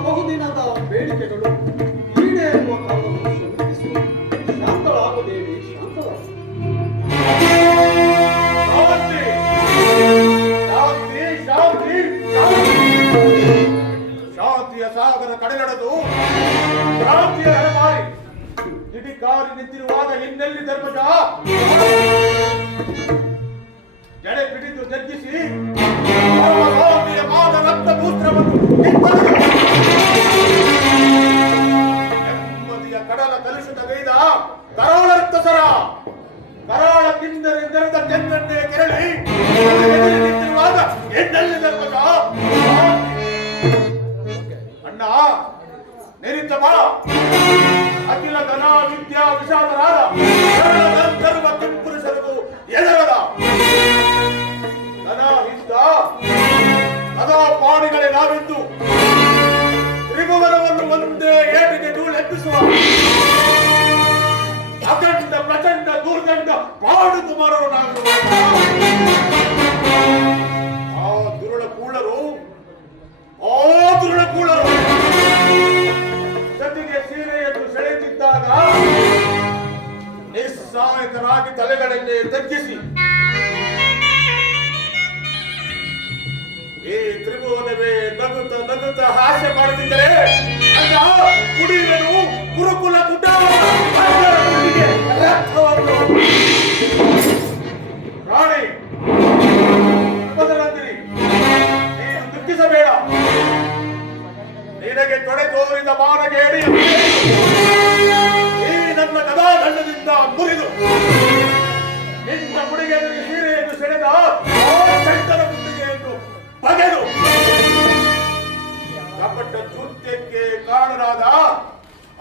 ಬಹುದಿನದ ಬೇಡಿಕೆಗಳು ಈಡೇರುವ ಕಾಲವನ್ನು ಸಮೀಪಿಸಿ ಶಾಂತಳಾಗು ದೇವಿ, ಶಾಂತಳಾಗು. ಶಾಂತಿಯ ಸಾಗರ ಕಡೆಗಡೆದು ಕ್ರಾಂತಿಯ ಹೆರಮಾರಿ ಕಿಡಿಕಾರಿ ನಿಂತಿರುವಾಗ ಇನ್ನೆಲ್ಲಿ ಧರ್ಮಜ? ಜಡೆ ಪಿಡಿದು ಜಗ್ಗಿಸಿ ಮಾನ ರಕ್ತ ದೂತ್ರವನ್ನು ನೆಮ್ಮದಿಯ ಕಡಲ ಕಲುಷಿತಗೈದ ಕರಾಳ ರಕ್ತಸರ ಕರಾಳ ಕಿಂದರೆಂದರದ ಚೆನ್ನನ್ನೇ ಕೆರಳಿ ನಿಂತಿರುವಾಗ ಇನ್ನೆಲ್ಲಿ ಧರ್ಮಜ? ಅಣ್ಣ ನಿರಿತ ಬಾ. ಅಖಿಲ ಧನ ವಿದ್ಯಾ ವಿಷಾದರಾದ ಗಂಧರ್ವ ಕಿಂಪುರುಷರಿಗೂ ಎದರದ ಧನ ಇದ್ದ ಕದಾ ಪಾಣಿಗಳೇ ನಾವಿದ್ದು ತ್ರಿಭುವನವನ್ನು ಒಂದೇ ಏಟಿಗೆ ಧೂಳೆಬ್ಬಿಸುವ ಅಖಂಡ ಪ್ರಚಂಡ ದುರ್ಗಂಧ ಪಾಡು ಕುಮಾರರು ನಾವು. ಆ ದುರುಳ ಕೂಳರು ಜೊತೆಗೆ ಸೀರೆಯನ್ನು ಸೆಳೆದಿದ್ದಾಗ ನಿಸ್ಸಹಾಯಕರಾಗಿ ತಲೆಗಳನ್ನೇ ತಗ್ಗಿಸಿ ಈ ತ್ರಿಭುವನವೇ ನಗುತ್ತ ಹಾಸ್ಯ ಮಾಡುತ್ತಿದ್ದರೆ ಕುಡಿಯುವನು ಗುರುಕುಲ ರಾಣಿ ಬದಲಂದಿರಿ, ನೀನು ದುಃಖಿಸಬೇಡ. ನಿನಗೆ ತೊಡೆ ತೋರಿದ ಮಾನಗೇಡಿ ಈ ನನ್ನ ಗದಾದಂಡದಿಂದ ಮುರಿದು ನಿನ್ನ ಮುಡಿಗೆಯಲ್ಲಿ ಸೀರೆಯನ್ನು ಸೆಳೆದ ಚಂಡನ ಮುತ್ತಿಗೆಯನ್ನು ಬಗೆದು ಕಪಟ ಕೃತ್ಯಕ್ಕೆ ಕಾರಣರಾದ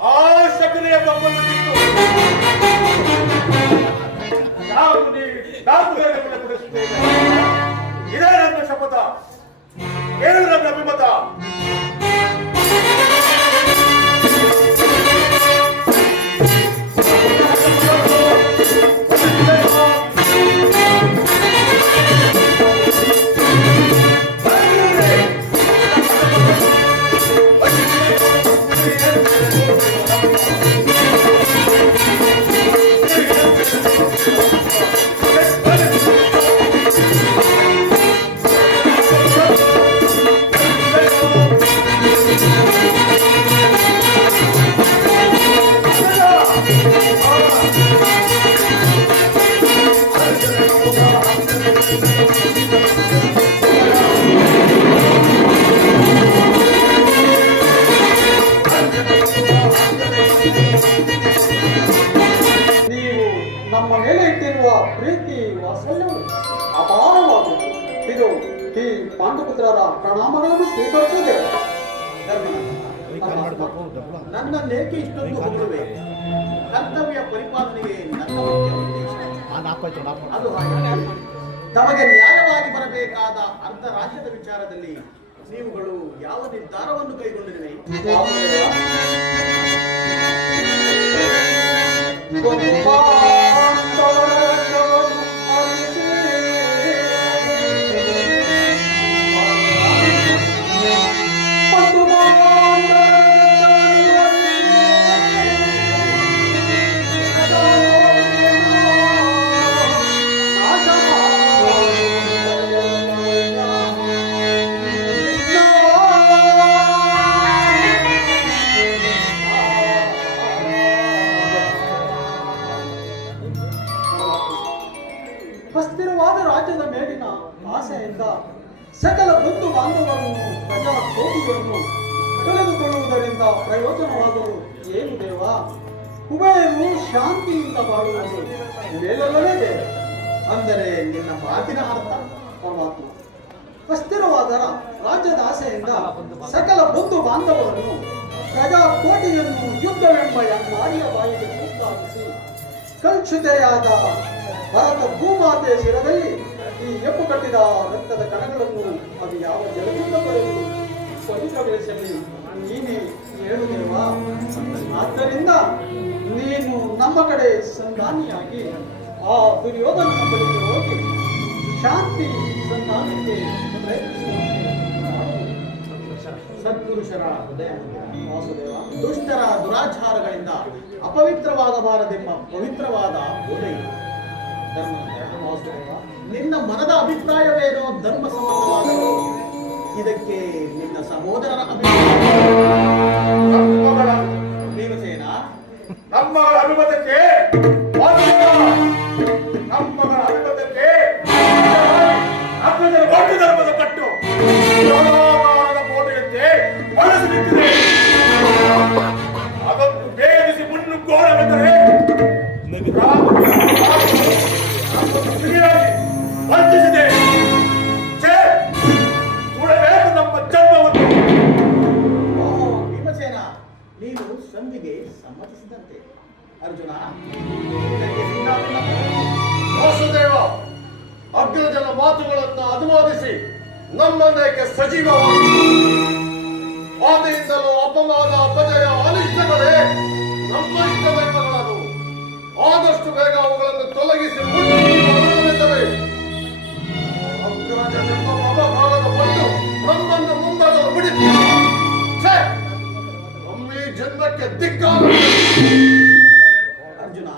ಆ ಶಕುನಿಯ ಬೊಮ್ಮನ್ನು ಬಿಟ್ಟು ಇದೇ ನನ್ನ ಶಪಥ, ಏನು ನನ್ನ ಅಭಿಮತ. ಪ್ರೀತಿ ವಾತ್ಸಲ್ಯವು ಅಪಾರವಾಗುವುದು. ಇದು ಈ ಪಾಂಡುಪುತ್ರರ ಪ್ರಣಾಮಗಳನ್ನು ಸ್ವೀಕರಿಸುವುದೇ. ನನ್ನನ್ನೇಕೆ ಇಷ್ಟೊಂದು ಹೊಗಳುವೆ? ಕರ್ತವ್ಯ ಪರಿಪಾಲನೆಗೆ ನನ್ನ ಮುಖ್ಯ ಉದ್ದೇಶ. ಅದು ಹಾಗೆ ತಮಗೆ ನ್ಯಾಯವಾಗಿ ಬರಬೇಕಾದ ಅಂತರಾಜ್ಯದ ವಿಚಾರದಲ್ಲಿ ನೀವುಗಳು ಯಾವ ನಿರ್ಧಾರವನ್ನು ಕೈಗೊಂಡಿರುವೆ? ಅಸ್ಥಿರವಾದ ರಾಜ್ಯದ ಮೇಲಿನ ಆಸೆಯಿಂದ ಸಕಲ ಬಂಧು ಬಾಂಧವರನ್ನು ಪ್ರಜಾ ಕೋಟಿಗಳನ್ನು ಕಳೆದುಕೊಳ್ಳುವುದರಿಂದ ಪ್ರಯೋಜನವಾದರೂ ಏನು ದೇವ? ಉಭಯರು ಶಾಂತಿಯಿಂದ ಬಾಳುವುದು ಮೇಲಲ್ಲವೇ ದೇವ. ಅಂದರೆ ನಿನ್ನ ಮಾತಿನ ಅರ್ಥ ಪರಮಾತ್ಮ, ಅಸ್ಥಿರವಾದ ರಾಜ್ಯದ ಆಸೆಯಿಂದ ಸಕಲ ಬಂಧು ಬಾಂಧವರನ್ನು ಪ್ರಜಾ ಕೋಟಿಯನ್ನು ಯುದ್ಧವೆಂಬ ನಾಡಿಯ ಬಾಯಿಗೆ ಉತ್ಪಾದಿಸಿ ಕಲುಷಿತೆಯಾದ ಭಾರತ ಭೂಮಾತೆಯ ಶಿರದಲ್ಲಿ ಈ ಎಪ್ಪು ಕಟ್ಟಿದ ರಕ್ತದ ಕಣಗಳನ್ನು ಅದು ಯಾವ ಜಲದಿಂದ ಬರೆದು ಪವಿತ್ರಗೊಳಿಸಲಿ ನೀನೇ ಹೇಳುತ್ತೇವಾ? ಆದ್ದರಿಂದ ನೀನು ನಮ್ಮ ಕಡೆ ಸಂಧಾನಿಯಾಗಿ ಆ ದುರ್ಯೋಧನನ ಬಳಿಗೆ ಹೋಗಿ ಶಾಂತಿ ಸಂಧಾನಕ್ಕೆ ಪ್ರಯತ್ನಿಸುವಂತೆ ಸತ್ಪುರುಷರ ಹೃದಯ ವಾಸುದೇವ. ದುಷ್ಟರ ದುರಾಚಾರಗಳಿಂದ ಅಪವಿತ್ರವಾಗಬಾರದೆಂಬ ಪವಿತ್ರವಾದ ಬೋಧೆ ಇದು. ವಾಸುದೇವ, ನಿನ್ನ ಮನದ ಅಭಿಪ್ರಾಯವೇನೋ ಧರ್ಮ ಸಮ್ಮತವಾದರೂ ಇದಕ್ಕೆ ನಿನ್ನ ಸಹೋದರರ ಅಭಿಪ್ರಾಯ ನಮ್ಮಗಳ ಭೀಮಸೇನ ನಮ್ಮಗಳ ಅಭಿಮತಕ್ಕೆ ನಮ್ಮಗಳ ಅಭಿಮತಕ್ಕೆ ಅಗ್ರಜರ ಬೌದ್ಧ ಧರ್ಮದ ಕಟ್ಟು ಯೋಗಾಮಾನದ ಕೋಟೆಯಂತೆ ಬಳಸಿ ನಿಂತಿದೆ. ಅದನ್ನು ಭೇದಿಸಿ ಮುನ್ನುಗ್ಗೋರವೆಂದರೆ ವಂಚಿಸಿದೆ. ಸುಡಬೇಕು ನಮ್ಮ ಜನ್ಮವನ್ನು. ಭೀಮಸೇನ, ನೀನು ಸಂಧಿಗೆ ಸಮ್ಮತಿಸಿದಂತೆ. ಅರ್ಜುನ, ಇದಕ್ಕೆ ಸಿದ್ಧಾಂತ ವಾಸುದೇವ, ಅಗ್ರಜನ ಮಾತುಗಳನ್ನು ಅನುಮೋದಿಸಿ ನಮ್ಮನೇಕೆ ಸಜೀವವಾಗಿ ಆದಿಯಿಂದಲೂ ಅಪಮಾನ ಅಪಜಯ ಅನಿಷ್ಟಗಳೇ ನಮ್ಮ ಇಷ್ಟದೈವಗಳಾದವು. ಆದಷ್ಟು ಬೇಗ ಅವುಗಳನ್ನು ತೊಲಗಿಸಿ ಮುಂದೆ ಅಗ್ರಜನೆಂಬ ಮಮಕಾರದ ಬಂದು ನಮ್ಮನ್ನು ಮುಂದಾಗಲು ಬಿಡಿತು. ಒಮ್ಮೆ ಜನ್ಮಕ್ಕೆ ಧಿಕ್ಕಾರ. ಅರ್ಜುನ,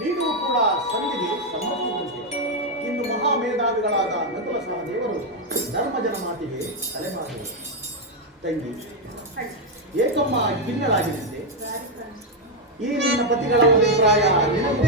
ನೀನು ಕೂಡ ಸಂಧಿಗೆ ಸಮ್ಮತಿಸಿದಂತೆ. ಇನ್ನು ಮಹಾಮೇಧಾವಿಗಳಾದ ನಕುಲ ಸಹದೇವರು ಧರ್ಮಜನ ಮಾತಿಗೆ ತಲೆಮಾರು. ತಂಗಿ ಏಕಮ್ಮ ಕಿನ್ನಳಾಗಿದಂತೆ ಈ ನಿನ್ನ ಪತಿಗಳ ಅಭಿಪ್ರಾಯ ನಿನಗೂ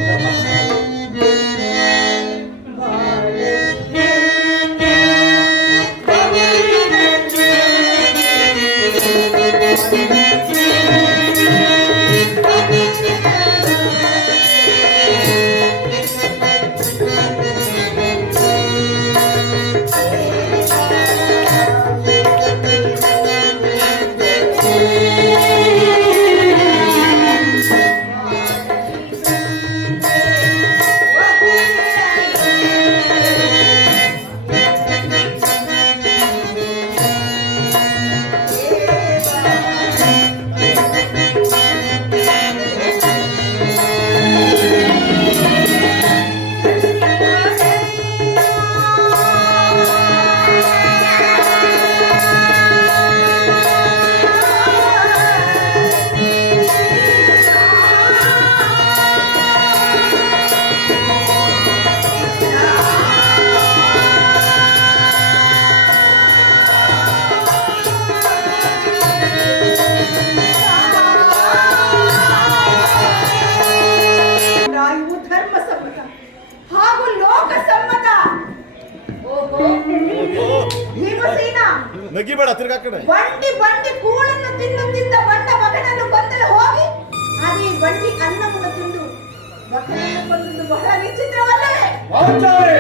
ನಗಿಬೇಡ ತಿರ್ಗಾ ಕಡೆ. ಬಂಡಿ ಬಂಡಿ ಕೂಳನ್ನು ತಿನ್ನುತ್ತಿದ್ದ ಬಂಡ ಮಗನನ್ನು ಕೊಂದಲು ಹೋಗಿ ಅದೇ ಬಂಡಿ ಅನ್ನವನ್ನು ತಿಂದು ಮಗನನ್ನು ಕೊಂದದ್ದು ಬಹಳ ವಿಚಿತ್ರವಲ್ಲವೇ? ಪಾಂಚಾಲಿ,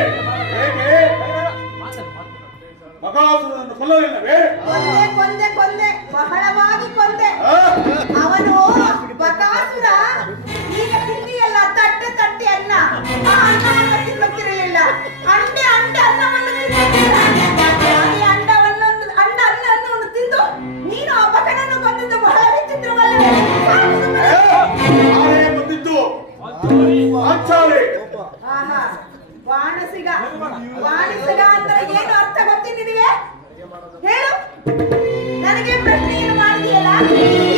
ಹೇಗೆ ಬಕಾಸುರನನ್ನು ಕೊಲ್ಲಲಿಲ್ಲವೇ? ಕೊಂದೆ ಕೊಂದೆ ಕೊಂದೆ ಬಹಳವಾಗಿ ಕೊಂದೆ. ಆ? ಅವನು ಬಕಾಸುರ ಈಗ ತಿಂಡಿಯಲ್ಲ ತಟ್ಟೆ ತಟ್ಟೆ ಅನ್ನ. ಆ ಅನ್ನವನ್ನು ತಿನ್ನುತ್ತಿರಲಿಲ್ಲ. ಅಂಡೆ ಅಂಡೆ ಅನ್ನವನ್ನು ತಿನ್ನುತ್ತಿಲ್ಲ. ಹಾಗೆ ಅನ್ನವನ್ನು ತಿಂದು ನೀನು ಆ ಬಕನನ್ನು ಕೊಂದದ್ದು ಬಹಳ ವಿಚಿತ್ರವಲ್ಲವೇ? ಸಾಕು ಸುಮ್ಮನೆ. ನಾನೇ ಬಂದಿದ್ದು ಪಾಂಚಾಲಿ. ಆಹಾ, ಬಾಣಸಿಗ ಬಾಣಸಿಗ ಅಂದರೆ ಏನು ಅರ್ಥ ಗೊತ್ತಿ ನಿನಗೆ? ಹೇಳು, ನನಗೆ ಪ್ರಶ್ನೆಯನ್ನು ಮಾಡಿದೆಯಲ್ಲ,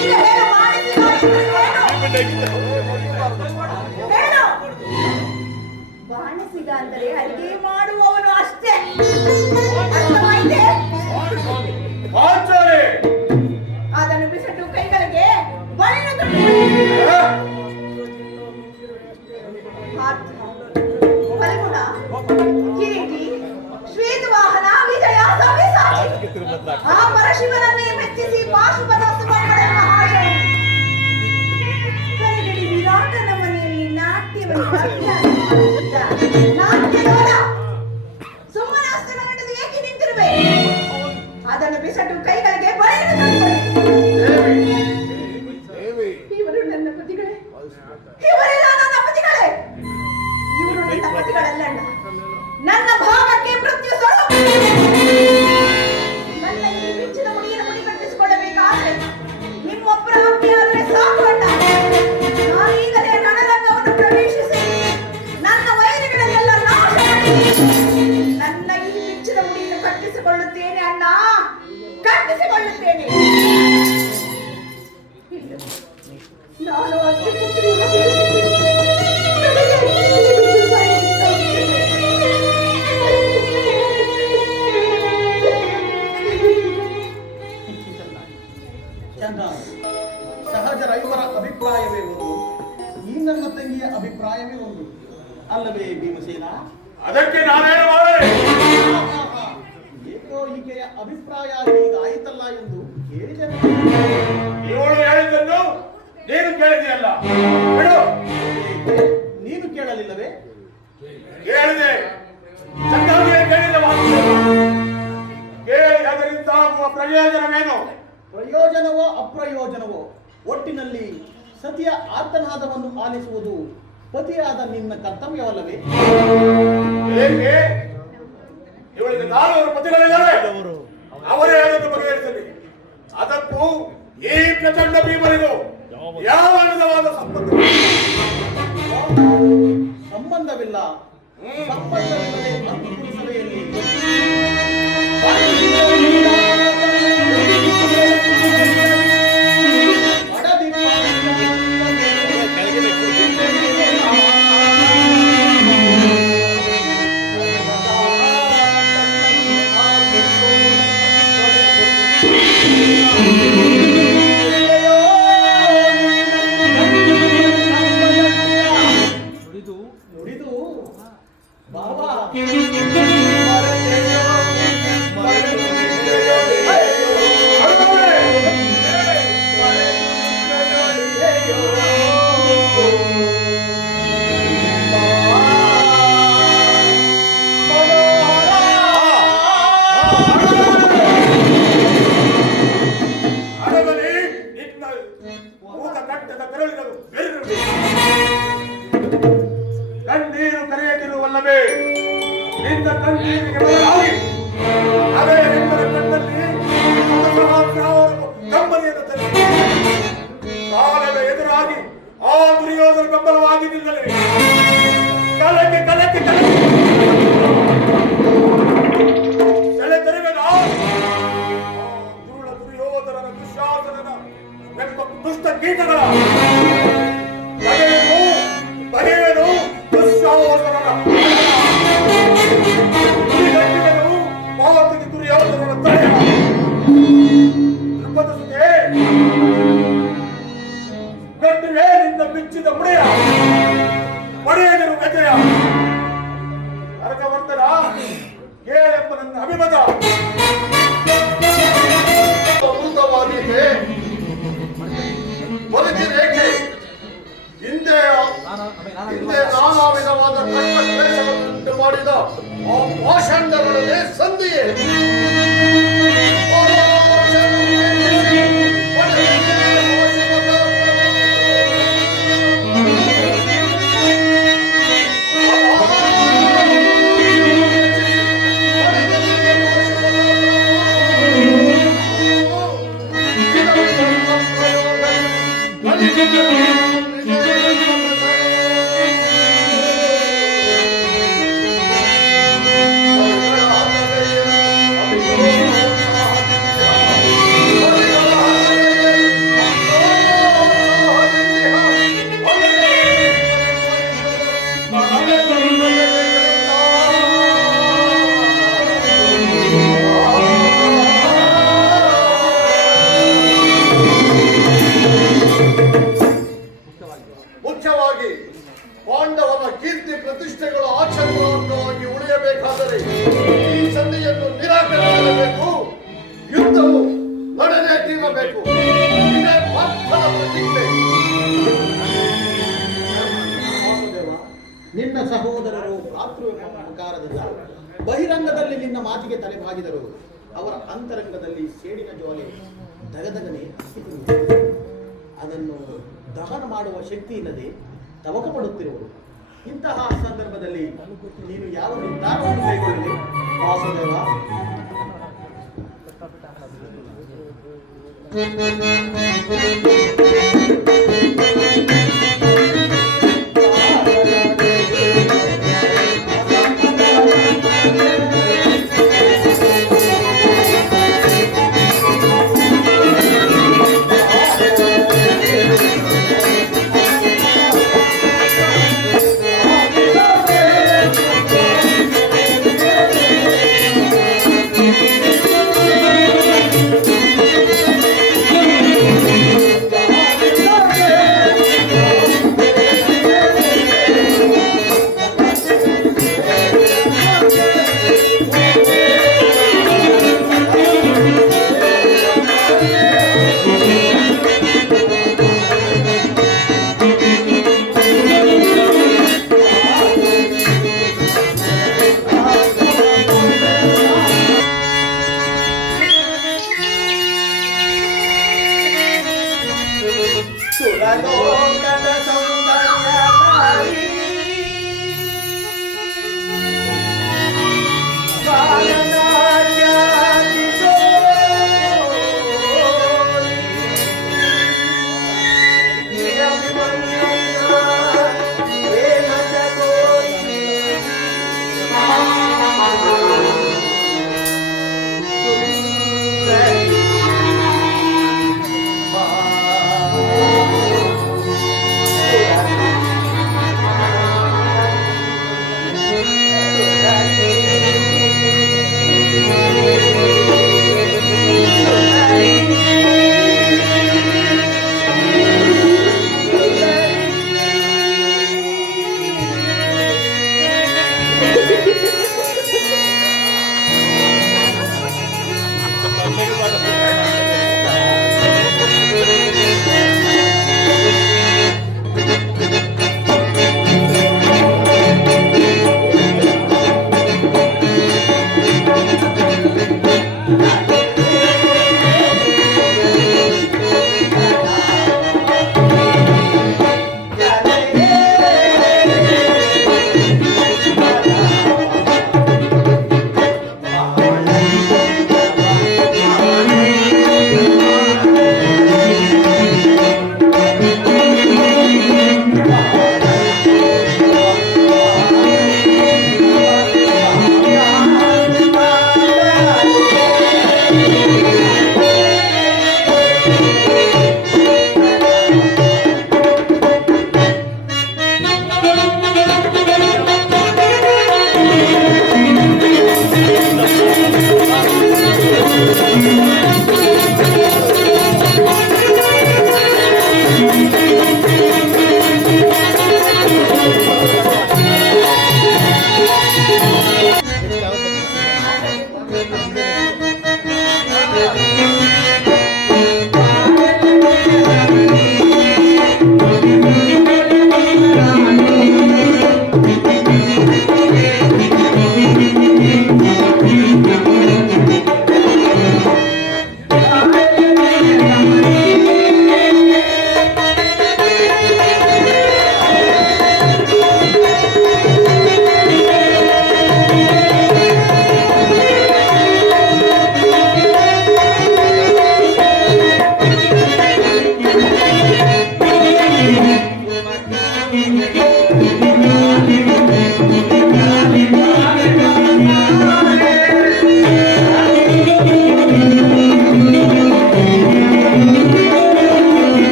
ಈಗ ಹೇಳು, ಬಾಣಸಿಗ ಅಂದರೆ ಏನು? ಹೇಳು. ಬಾಣಸಿಗ ಅಂದರೆ ಅಡಿಗೆ ಮಾಡುವವನು ಅಷ್ಟೇ. ಅರ್ಥವಾಯಿತೆ? ಪಾಂಚಾಲಿ, ಅದನ್ನು ಬಿಸಿಟ್ಟು ಕೈಗಳಿಗೆ ಬಳಿನ ಆ? ಫಲ್ಗುಣ, ಕಿರೀಟಿ, ಶ್ವೇತವಾಹನ, ವಿಜಯ, ಸವ್ಯಸಾಚಿ. ಆ ಪರಶಿವನನ್ನೇ ಮೆಚ್ಚಿಸಿ ಪಾಶುಪತ ಸುಮಂಗಳ ಮಹಾಶಯ ಕಲಿಗಡಿ ವಿರಾಟನ ಮನೆಯಲ್ಲಿ ನಾಟ್ಯವನ್ನು ಅಭ್ಯಾಸ ಮಾಡುತ್ತಿದ್ದ ನಾಟ್ಯಲೋಲ ಸುಮ್ಮನಾಸ್ತ್ರ ನಡೆದು ಏಕೆ ನಿಂತಿರುವೆ? ಅದನ್ನು ಬಿಸಟ್ಟು ಕೈಗಳಿಗೆ ಬಳೆಯನ್ನು ಇವರು ನನ್ನ ಪತಿಗಳೇ, ಇವರೆಲ್ಲ ನನ್ನ ಪತಿಗಳೇ. ಇವರು ನನ್ನ ಪತಿಗಳಲ್ಲಣ್ಣ, ನನ್ನ ಭಾಗಕ್ಕೆ ಮೃತ್ಯು ಸ್ವರೂಪ. ನನ್ನ ಈ ಬಿಚ್ಚಿದ ಮುಡಿಯನ್ನು ಮುಡಿಗಟ್ಟಿಸಿಕೊಳ್ಳಬೇಕಾದರೆ ನಿಮ್ಮೊಬ್ಬರ ಆಜ್ಞೆ ಆದರೆ ಸಾಕು ಅಣ್ಣ. ನಾನೀಗಲೇ ರಣರಂಗವನ್ನು ಪ್ರವೇಶಿಸಿ ನನ್ನ ವೈರಿಗಳನ್ನೆಲ್ಲ ನಾಶ ಮಾಡಿ ನನ್ನ ಈ ಬಿಚ್ಚಿದ ಮುಡಿಯನ್ನು ಕಟ್ಟಿಸಿಕೊಳ್ಳುತ್ತೇನೆ ಅಣ್ಣ, ಕಟ್ಟಿಸಿಕೊಳ್ಳುತ್ತೇನೆ. ಇಲ್ಲ, ನಾನು ಅತಿ ಪುತ್ರಿಯನ್ನು ಚಂದ, ಸಹಜರ ಇವರ ಅಭಿಪ್ರಾಯವೇ ಒಂದು, ಈ ನನ್ನ ತಂಗಿಯ ಅಭಿಪ್ರಾಯವೇ ಒಂದು ಅಲ್ಲವೇ ಭೀಮಸೇನ? ಅದಕ್ಕೆ ನಾನೇನು ಮಾಡಲಿ? ಏಕೋ ಈಕೆಯ ಅಭಿಪ್ರಾಯ ಹೀಗಾಯಿತಲ್ಲ ಎಂದು ಕೇಳಿದೆ. ಇವಳು ಹೇಳಿದ್ದನ್ನು ನೀನು ಕೇಳಿದೆಯಲ್ಲ, ಬಿಡು. ಏಕೆ? ನೀನು ಕೇಳಲಿಲ್ಲವೇ? ಕೇಳಿದೆ, ಚಂದಾಗಿಯೇ ಕೇಳಿದ ಮಾತು. ಕೇಳಿ ಅದರಿಂದ ಆಗುವ ಪ್ರಯೋಜನವೇನು? ಪ್ರಯೋಜನವೋ ಅಪ್ರಯೋಜನವೋ, ಒಟ್ಟಿನಲ್ಲಿ ಸತಿಯ ಆರ್ತನಾದವನ್ನು ಆಲಿಸುವುದು ಪತಿಯಾದ ನಿನ್ನ ಕರ್ತವ್ಯವಲ್ಲವೇ? ಏಕೆ? ಇವಳಿಗೆ 4 ಪತಿಗಳಿದ್ದಾರೆ, ಅವರೇ ಅದನ್ನು ಬಗೆಹರಿಸಲಿ. ಅದಕ್ಕೂ ಈ ಪ್ರಚಂಡ ಭೀಮನಿಗೂ ಯಾವ ವಿಧವಾದ ಸಂಬಂಧವಿಲ್ಲ. ಸಂಬಂಧವಿಲ್ಲದೆ ಅಂಕುರ ಸಭೆಯಲ್ಲಿ ನುಡಿದು ಬಾಬಾ ಕಣ್ಣೀರು ಕರೆಯದಿರುವಲ್ಲವೇ? ನಿನ್ನ ಕಣ್ಣೀರಿಗೆ ಬದಲಾಗಿ ಅದೇ ನಿಮ್ಮನ ಕಣ್ಣಲ್ಲಿ ಕಂಬನಿಯನ್ನು ತರಿಸಿ ಕಾಲದ ಎದುರಾಗಿ ಆ ದುರ್ಯೋಧನ ಬೆಂಬಲವಾಗಿ ನಿಲ್ಲಲಿ. ಕಲಕ್ಕೆ ಕಲಕ್ಕೆ ಕಲಕ್ಕೆ ಸೆಳೆ ತರುವೆನಾ? ದುರ್ಯೋಧನನ ದುಶ್ಯಾಸನನ ಬೆಂಬ ದುಷ್ಟ ಕೀಟಗಳ ಬಗೆಯನು ದುಶ್ಯಾಸನನ ಮಾವತಿಗೆ ದುರ್ಯೋಧನನ ತಲೆಯ ದ್ರುಪದಸುತ್ತೆ ಗಂಡುವೆ ನಿನ್ನ ಬಿಚ್ಚಿದ ಮುಡಿಯ ಪಡೆಯದಿರು ವ್ಯಥೆಯ ನರಕವರ್ಧನ ಕೇಳೆಂಬ ನನ್ನ ಅಭಿಮತ ಅಮೃತವಾಗಿದೆ. ಬದುಕಿದೆ ಮುಖ್ಯವಾಗಿ ಪಾಂಡವನ ಕೀರ್ತಿ ಪ್ರತಿಷ್ಠೆಗಳು ಆಚರಣಾತ್ಮಕವಾಗಿ ಉಳಿಯಬೇಕಾದರೆ ಈ ಸಂಧಿಯನ್ನು ನಿರಾಕರಿಸಲೇಬೇಕು. ಯುದ್ಧವು ನಡೆದೇ ತೀರಬೇಕು. ಇದೇ ಪಾರ್ಥನ ಪ್ರತಿಜ್ಞೆ. ವಾಸುದೇವ, ನಿನ್ನ ಸಹೋದರರು ಭ್ರಾತೃಕಾರದಿಂದ ಬಹಿರಂಗದಲ್ಲಿ ನಿನ್ನ ಮಾತಿಗೆ ತಲೆಬಾಗಿದರು. ಅವರ ಅಂತರಂಗದಲ್ಲಿ ಸೇಡಿನ ಜ್ವಾಲೆ ದಗದಗನೆ ಹತ್ತಿಕೊಂಡಿದೆ. ಅದನ್ನು ದಹನ ಮಾಡುವ ಶಕ್ತಿ ಇಲ್ಲದೆ ತವಕ ಪಡುತ್ತಿರುವರು. ಇಂತಹ ಸಂದರ್ಭದಲ್ಲಿ ನೀನು ಯಾವ ನಿರ್ಧಾರವನ್ನು ಕೈಗೊಳ್ಳಲಿ ವಾಸುದೇವ?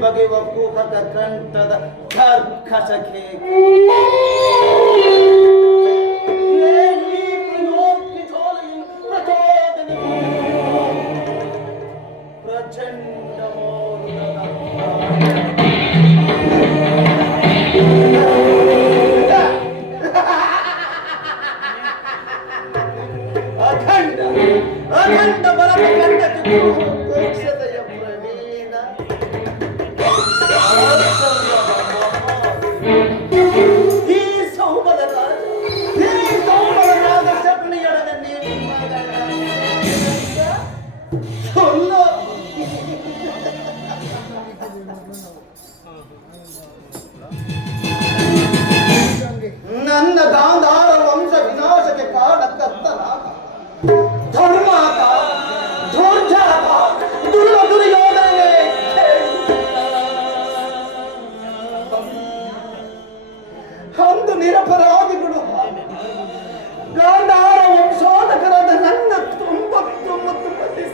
ಬಗೆಯುವ ಕುಹಕ ಕಂಠದ ಕರ್ಕಶಕ್ಕೆ ಪ್ರಚಂಡ ಅಖಂಡ ಅಖಂಡ ಬರದ ಕಂಡ ಕೋಕ್ಷತೆಯ ಪ್ರವೀಣ ಈ ಸೌಮದ ರಾಜ ಶಕ್ನಿಯೊಡನೆ ನೀವು ಸೊಲ್ಲ ನನ್ನ ಗಾಂಧಾರ ವಂಶ ವಿನಾಶಕ್ಕೆ ಕಾರಣಕರ್ತನ ಧರ್ಮಾತ ಧೋರ್ಜಾತ ದುರ್ಯೋಧನೆ ಅಂದು ನಿರಪರಾಧಿಗಳು ಗಾಂಧಾರ ವಂಶೋಧಕರಾದ ನನ್ನ 99 ಮಂದಿ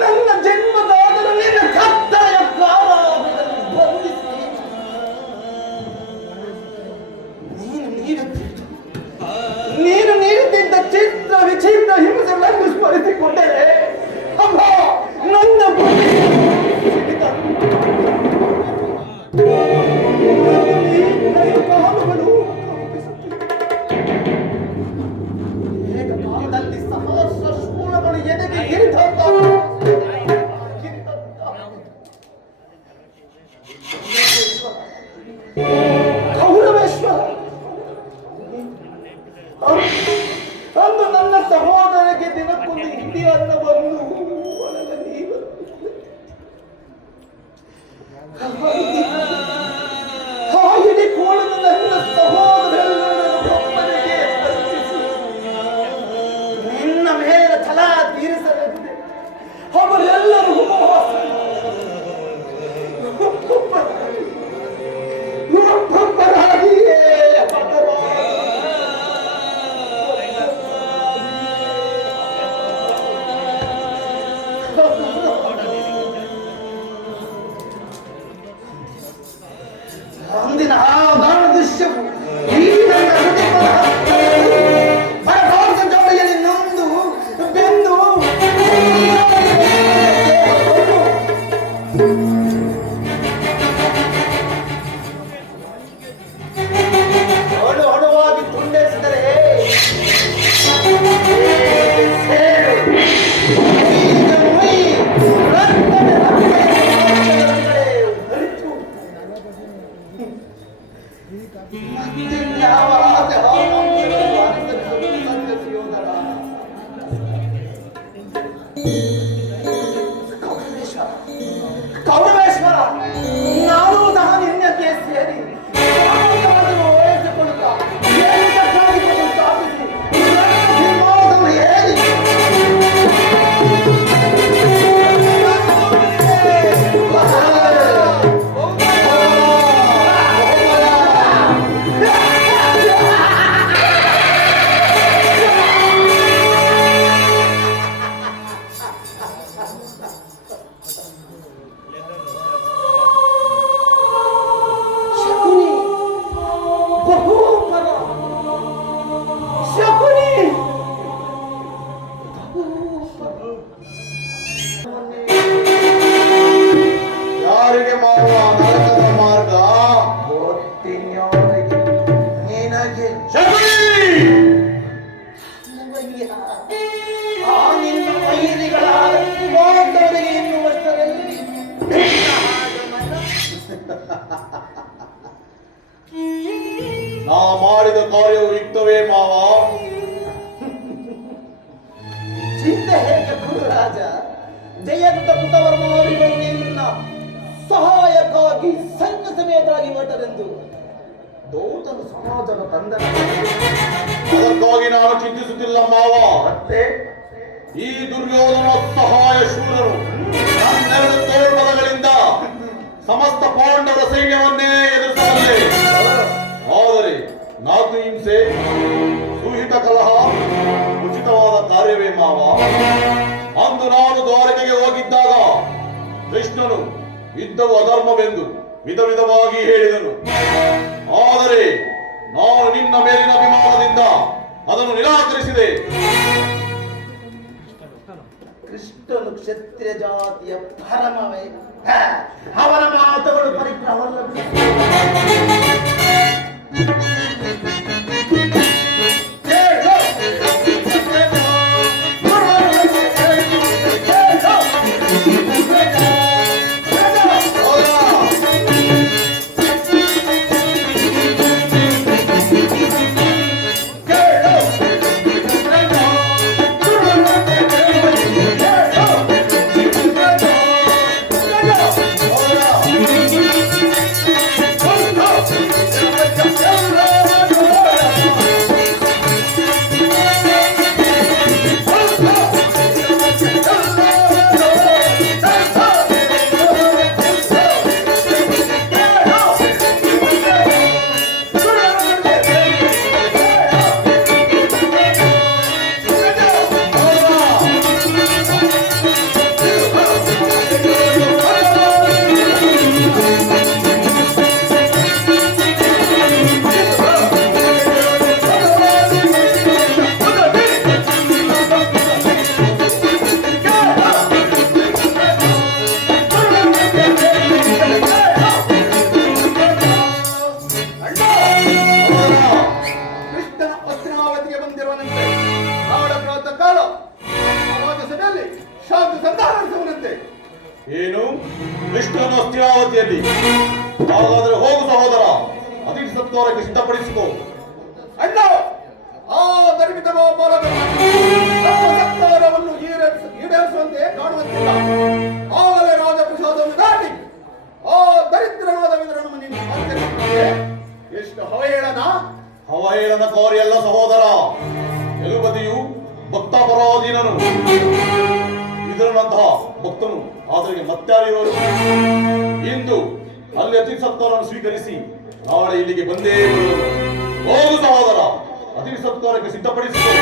ನನ್ನ ಜನ್ಮದಾದರೂ ನಿನ್ನ ಕತ್ತಲೆಯ ಕಾರಾಗೃಹದಲ್ಲಿ ಬಂಧಿಸಿ ನೀನು ನೀಡುತ್ತಿದ್ದ ಚಿತ್ರ ವಿಚಿತ್ರ ಹಿಂಸೆಗಳನ್ನು ಸ್ಮರಿಸಿಕೊಂಡರೆ ಅಮ್ಮ ನನ್ನ ಕಾಲುಗಳು ಏಕಕಾಲದಲ್ಲಿ ಸಹಸ್ರ ಶೂಲಗಳು ಎದೆಗೆ ಇರಿದಂತ ಕೌರವೇಶ್ವರ ಅಂದು ನನ್ನ ಸಹೋದರಿಗೆ ದಿನಕ್ಕೊಂದು ಹಿಂಡಿ ಅನ್ನವನ್ನು ಒಳಗ ನೀರು ಹಾಗೆ ಕೋಳದ ನನ್ನ ಸಹೋದರರಿಗೆ ನಿನ್ನ ಮೇಲೆ ಛಲ ತೀರಿಸಲೆಂದೆ ಅವರೆಲ್ಲರೂ ಒಬ್ಬೊಬ್ಬರಾಗಿಯೇ ಅಂದಿನ ಆ ದಾರುಣ ದೃಶ್ಯವು ಈ ನನ್ನ ಹೃದಯದ ಜೋಡಿಯಲ್ಲಿ ನೊಂದು ಬೆಂದು ಹೊಡು ಹೊಡುವಾಗಿ ತುಂಡರಿಸಿದರೆ ಕೌರವೇಶ್ವರ ನಾನು ಸಹ ನಿನ್ನಕ್ಕೆ ಸೇರಿ ವಹಿಸಿಕೊಳ್ಳುತ್ತಾ ಸ್ಥಾಪಿಸಿ ಹೇಳಿ ಯಾರಿಗೆ ಮಾವ ನರಕದ ಮಾರ್ಗ? ಗೊತ್ತಿನ್ಯಾರಿಗೆ? ನಿನಗೆ ಆ ನಿನ್ನ ವೈರಿಗಳಾದ ಪಾಂಡವರಿಗೆ ಎನ್ನುವಷ್ಟರಲ್ಲಿ ನಾ ಮಾಡಿದ ಕಾರ್ಯವು ಯುಕ್ತವೇ ಮಾವ? ಚಿಂತೆ ಹೇಗೆ ಗುರುರಾಜ? ಜಯಂತ ಕೃತವರ್ಮಾದಿಗಳು ನಿನ್ನ ಸಹಾಯಕ್ಕಾಗಿ ಸೈನ್ಯ ಸಮೇತರಾಗಿ ಹೊರಟರೆಂದು ದೌತನು ಸಮಾಜದ ತಂದನ. ಅದಕ್ಕಾಗಿ ನಾನು ಚಿಂತಿಸುತ್ತಿಲ್ಲ ಮಾವ. ಮತ್ತೆ ಈ ದುರ್ಯೋಧನ ಸಹಾಯ ಶೂರರು ನನ್ನೆರಡು ತೋಳ್ಬಲಗಳಿಂದ ಸಮಸ್ತ ಪಾಂಡವರ ಸೈನ್ಯವನ್ನೇ ಎದುರಿಸಬಲ್ಲೆ. ಆದರೆ ನಾತು ಹಿಂಸೆ, ಸುಹಿತ ಕಲಹ ಉಚಿತವಾದ ಕಾರ್ಯವೇ ಮಾವ? ಅಂದು ನಾನು ದ್ವಾರಕೆಗೆ ಹೋಗಿದ್ದಾಗ ಕೃಷ್ಣನು ಯುದ್ಧವು ಅಧರ್ಮವೆಂದು ವಿಧ ವಿಧವಾಗಿ ಹೇಳಿದನು. ಆದರೆ ನಾನು ನಿನ್ನ ಮೇಲಿನ ಅಭಿಮಾನದಿಂದ ಅದನ್ನು ನಿರಾಕರಿಸಿದೆ. ಕೃಷ್ಣನು ಕ್ಷತ್ರಿಯ ಜಾತಿಯ ಪರಮವೇ? ಅವನ ಮಾತುಗಳು ಪರಿಗ್ರಹವಲ್ಲ. ಏನು? ಕೃಷ್ಣನು ಅಸ್ಥಿರಾವತಿಯಲ್ಲಿ? ಹಾಗಾದ್ರೆ ಹೋಗು ಸಹೋದರ, ಅತಿ ಸತ್ಕಾರಕ್ಕೆ ಸಿದ್ಧಪಡಿಸಿಕೋ. ಅಣ್ಣ, ಆ ಧರ್ಮಿತ ನಮ್ಮ ಸತ್ಕಾರವನ್ನು ಈಡೇರಿಸುವಂತೆ ಕಾಣುವಂತಿಲ್ಲ. ಆಗಲೇ ರಾಜಪ್ರಸಾದವನ್ನು ದಾಟಿ ಆ ದರಿದ್ರನಾದ ವಿದರನನ್ನು ನೀನು ಎಷ್ಟು ಹವಹೇಳನ? ಅವಹೇಳನ ಕಾರ್ಯಲ್ಲ ಸಹೋದರ. ಎಲುಬದಿಯು ಭಕ್ತ ಪರಾಧೀನನು. ಇದರಂತಹ ಭಕ್ತನು ಆತನಿಗೆ ಮತ್ತಾರಿವರು. ಇಂದು ಅಲ್ಲಿ ಅತಿ ಸತ್ಕಾರವನ್ನು ಸ್ವೀಕರಿಸಿ ನಾಳೆ ಇಲ್ಲಿಗೆ ಬಂದೇ ಬರುವರು. ಹೋಗು ಸಹೋದರ, ಅತಿ ಸತ್ಕಾರಕ್ಕೆ ಸಿದ್ಧಪಡಿಸಿಕೋ.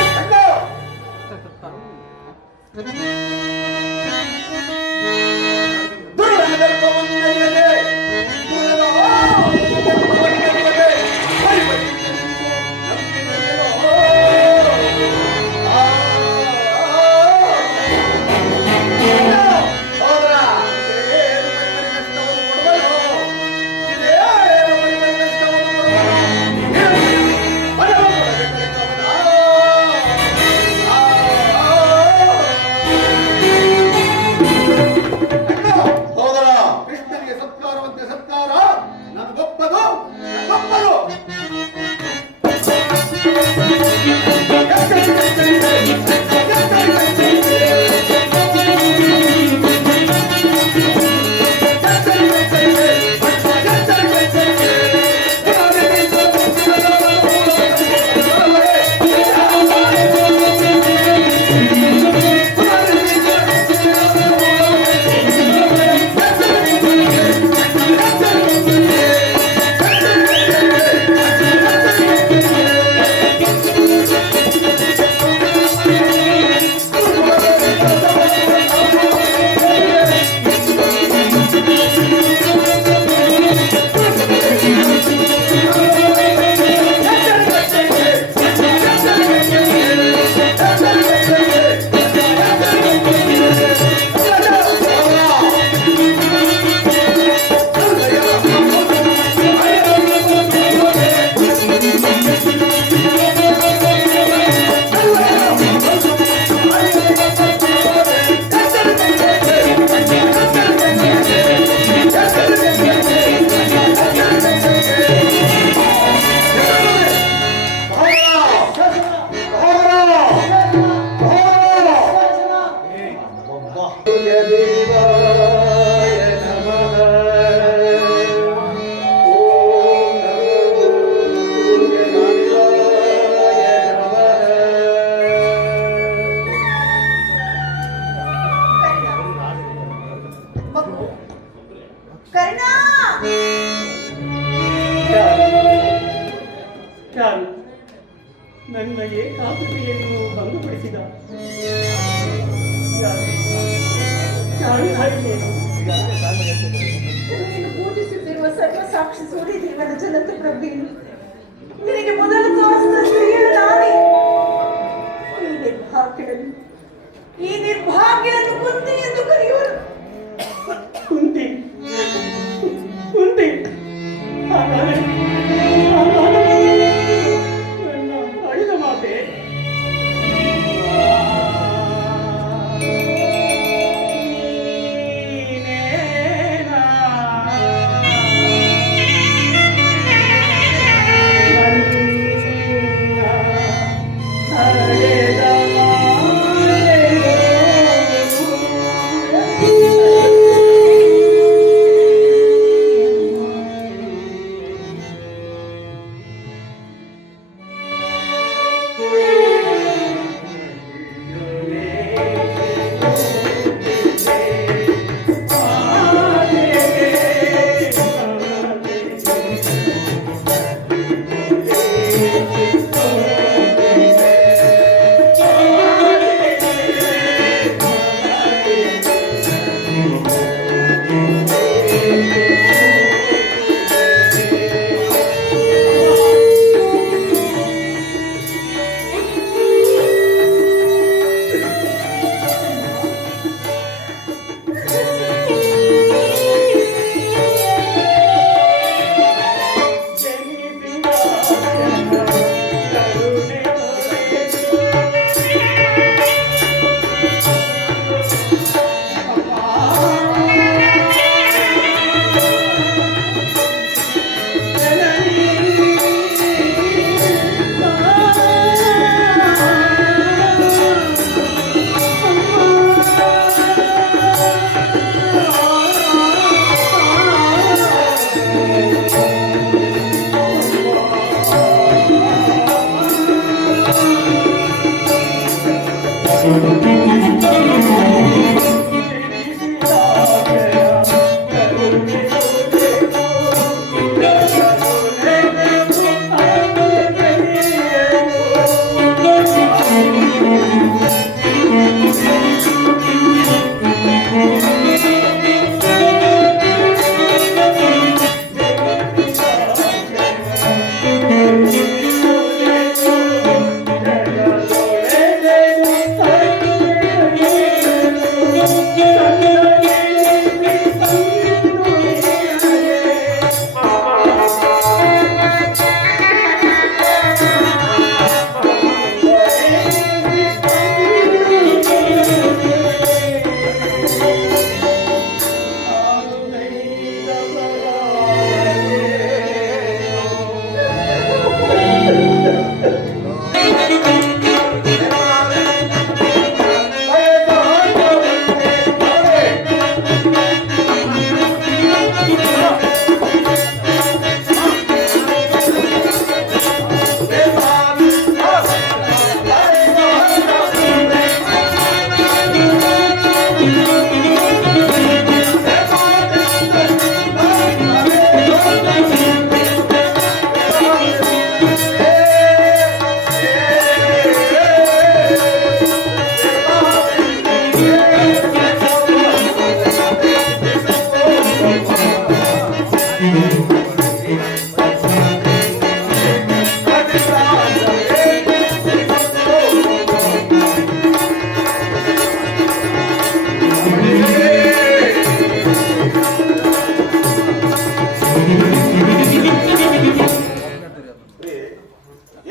ನನ್ನ ಏಕಾಗ್ರತೆಯನ್ನು ಭಂಗಪಡಿಸಿದ ನೀನು ಪೂಜಿಸುತ್ತಿರುವ ಸರ್ವಸಾಕ್ಷಿ ಸೂರ್ಯದೇವರ ಜಲತ ಪ್ರಭೆಯನ್ನು ನಿನಗೆ ಮೊದಲು ತೋರಿಸಿದ ಸ್ತ್ರೀಯರು ನಾನೇ. ಈ ನಿರ್ಭಾಗ್ಯರನ್ನು ಕುಂತಿ ಎಂದು ಕರೆಯುವರು. ಕುಂತಿ ಕುಂತಿ ಹಾಗಾದರೆ ನನ್ನ ಅಳಿದ ಮಾತೆ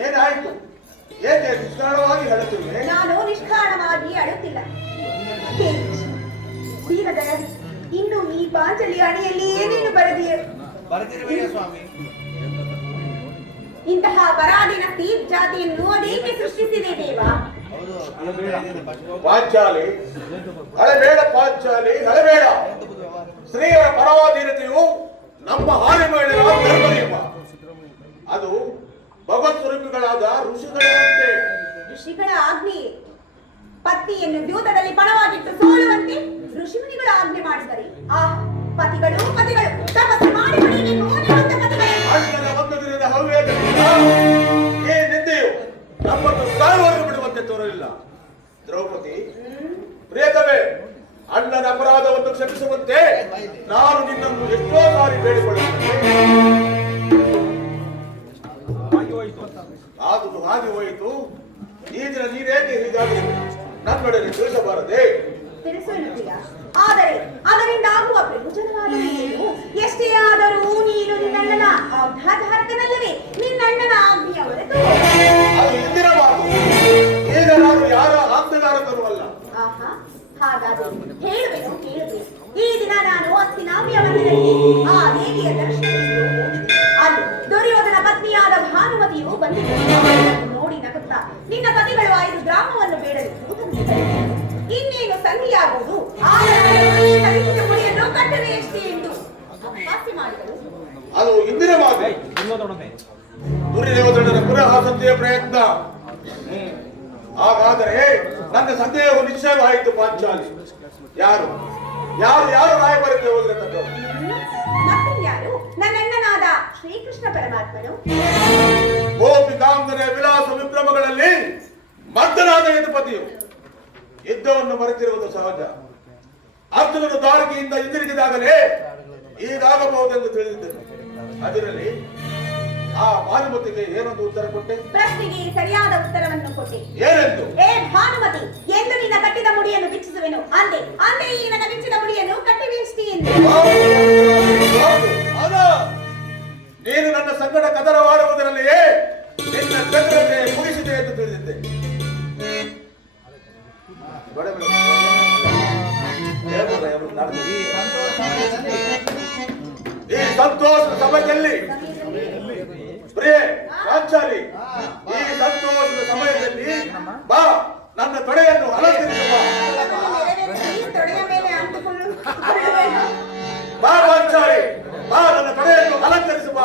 ಏನಾಯ್ತು? ಏಕೆ ನಿಷ್ಕಾರಣವಾಗಿ ಹೇಳುತ್ತಿರುವೆ? ನಾನು ನಿಷ್ಕಾರಣವಾಗಿ ಅಳುತ್ತಿಲ್ಲ. ದೀನದಯ, ಇನ್ನು ಈ ಪಾಂಚಲಿ ಅಣಿಯಲ್ಲಿ ಏನೇನು ಬರೆದಿಯೇ? ಇಂತಹ ಪರಾಧೀನ ಸ್ತ್ರೀ ಜಾತಿಯನ್ನು ಅದೇಕೆ ಸೃಷ್ಟಿಸಿದೆ ದೇವ? ಪಾಂಚಾಲಿ ಹಳೆಬೇಡ, ಪಾಂಚಾಲಿ ಹಳೆಬೇಡ. ಸ್ತ್ರೀಯರ ಪರವಾಧೀನತೆಯು ನಮ್ಮ ಹಾಲಿ ಮಹಿಳೆಯರ ಧರ್ಮನಿಯಮ. ಅದು ಭಗವತ್ ಸ್ವರೂಪಿಗಳಾದ ಋಷಿಗಳಂತೆ. ಋಷಿಗಳ ಆಜ್ಞೆ ಪತಿಯನ್ನು ದ್ಯೂತದಲ್ಲಿ ಪಣವಾಗಿಟ್ಟು ಸೋಲುವಂತೆ ಋಷಿಮುನಿಗಳು ಆಜ್ಞೆ ಮಾಡಿದರೆ ಆ ಪತಿಗಳು ತಪಸ್ಸು ಮಾಡಿ ಅಣ್ಣನ ಒಂದು ದಿನದ ಹವ್ಯದಿಂದ ಈ ನಿಂದೆಯು ನಮ್ಮ ಅಪರಾಧವನ್ನು ಕ್ಷಮಿಸುವಂತೆ ನಾನು ನಿನ್ನನ್ನು ಎಷ್ಟೋ ಸಾರಿ ಬೇಡಿಕೊಳ್ಳುತ್ತೇನೆ. ಆದುದು ಹಾಗೆ ಹೋಯಿತು. ಈ ದಿನ ನೀನೇಕೆ ಹೀಗಾಗಿ ನನ್ನೊಡನೆ ತಿಳಿಸಬಾರದೆ? ತಿಳಿಸುವುದಿಲ್ಲ. ಆದರೆ ಅದರಿಂದ ಆಗುವ ಪ್ರಯೋಜನವಾದರೇನು? ಎಷ್ಟೇ ಆದರೂ ನೀನು ನಿನ್ನಣ್ಣನ ಆಜ್ಞಾಧಾರಕನಲ್ಲವೇ? ನಿನ್ನಣ್ಣನ ಆಜ್ಞೆಯ ಹೊರತು ಅದು ಇಂದಿನ ಮಾತು. ಈಗ ನಾನು ಯಾರ ಆಜ್ಞಾಧಾರಕನೂ ಅಲ್ಲ. ಆಹಾ, ಹಾಗಾದರೆ ಹೇಳುವೆನು ಕೇಳುವೆ. ಈ ದಿನ ನಾನು ಹಸ್ತಿನಾಮಿಯ ಮಧ್ಯದಲ್ಲಿ ಆ ದೇವಿಯ ದರ್ಶನಕ್ಕೆ ಹೋಗಿದ್ದೆ. ಅಲ್ಲಿ ದುರ್ಯೋಧನ ಪತ್ನಿಯಾದ ಭಾನುಮತಿಯು ಬಂದಿದ್ದರು. ನೋಡಿ ನಗುತ್ತಾ, ನಿನ್ನ ಪತಿಗಳು 5 ಗ್ರಾಮವನ್ನು ಬೇಡಲು ದೂತನ್ನು ಕಳಿಸಿದರು. ಇನ್ನೇನು ಸಂಧಿಯಾಗುವುದು, ಮುಡಿಯನ್ನು ಕಟ್ಟುವೆಯಷ್ಟೇ ಎಂದು ಅಪಹಾಸ್ಯ ಮಾಡಿದರು. ಅದು ಇಂದಿನ ಮಾತು. ದುರ್ಯೋಧನನ ಪುನಃ ಸಂಧಿಯ ಪ್ರಯತ್ನ. ಹಾಗಾದರೆ ನನ್ನ ಸಂದೇಹವು ನಿಶ್ಚಯವಾಯಿತು. ಪಾಂಚಾಲಿ ಯಾರು ಯಾರು ಯಾರು ರಾಯಭಾರಕ್ಕೆ ಹೋಗಿರತಕ್ಕವರು? ಮತ್ತೆ ಯಾರು? ನನ್ನಣ್ಣನಾದ ಶ್ರೀಕೃಷ್ಣ ಪರಮಾತ್ಮನು. ಗೋಪಿಕಾಂಗನ ವಿಲಾಸ ವಿಭ್ರಮಗಳಲ್ಲಿ ಮದ್ದನಾದ ಯದುಪತಿಯು ಯುದ್ಧವನ್ನು ಮರೆತಿರುವುದು ಸಹಜ. ಅರ್ಜುನನು ದಾರಿಗೆಯಿಂದ ಹಿಂದಿರುಗಿದಾಗಲೇ ಈಗಾಗಬಹುದೆಂದು ತಿಳಿದಿದ್ದನು. ಅದರಲ್ಲಿ ಆ ಭಾನುಮತಿಗೆ ಏನೊಂದು ಉತ್ತರ ಕೊಟ್ಟೆ? ಪ್ರಶ್ನೆಗೆ ಸರಿಯಾದ ಉತ್ತರವನ್ನು ಕೊಟ್ಟೆ. ಏನೆಂದು? ಏ ಭಾನುಮತಿ, ಎಂದು ನಿನ್ನ ಕಟ್ಟಿದ ಮುಡಿಯನ್ನು ಬಿಚ್ಚಿಸುವೆನು ಅಂದೆ. ಅಂದೆ ಈ ನನ್ನ ಬಿಚ್ಚಿದ ಮುಡಿಯನ್ನು ಕಟ್ಟಿವೆಯಷ್ಟೇ ಎಂದು. ಆಗ ನೀನು ನನ್ನ ಸಂಗಡ ಕದರವಾಡುವುದರಲ್ಲಿಯೇ ನಿನ್ನ ಚಕ್ರತೆ ಮುಗಿಸಿದೆ ಎಂದು ತಿಳಿದಿದ್ದೆ. ಈ ಸಂತೋಷ ಸಮಯದಲ್ಲಿ ಪ್ರಿಯೆ ಪಾಂಚಾಲಿ, ಈ ಸಂತೋಷದ ಸಮಯದಲ್ಲಿ ಬಾ, ನನ್ನ ತೊಡೆಯನ್ನು ಅಲಂಕರಿಸುವ. ತೊಡೆಯ ಮೇಲೆ ಅಂದುಕೊಳ್ಳು. ಬಾ ಪಾಂಚಾಲಿ, ಬಾ, ನನ್ನ ತೊಡೆಯನ್ನು ಅಲಂಕರಿಸುವ.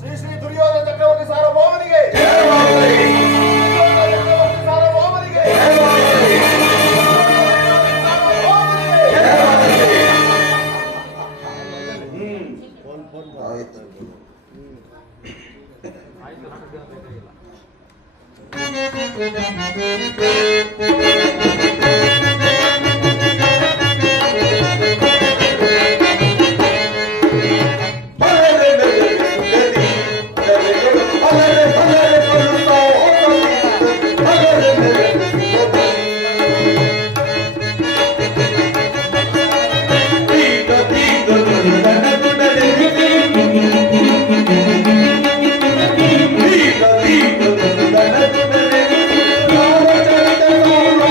ಶ್ರೀ ಶ್ರೀ ದುರ್ಯೋಧನ ಚಕ್ರವರ್ತಿ ಸಾರ್ವಭೌಮನಿಗೆ, ಸಾರ್ವಭೌಮನಿಗೆ. Thank you.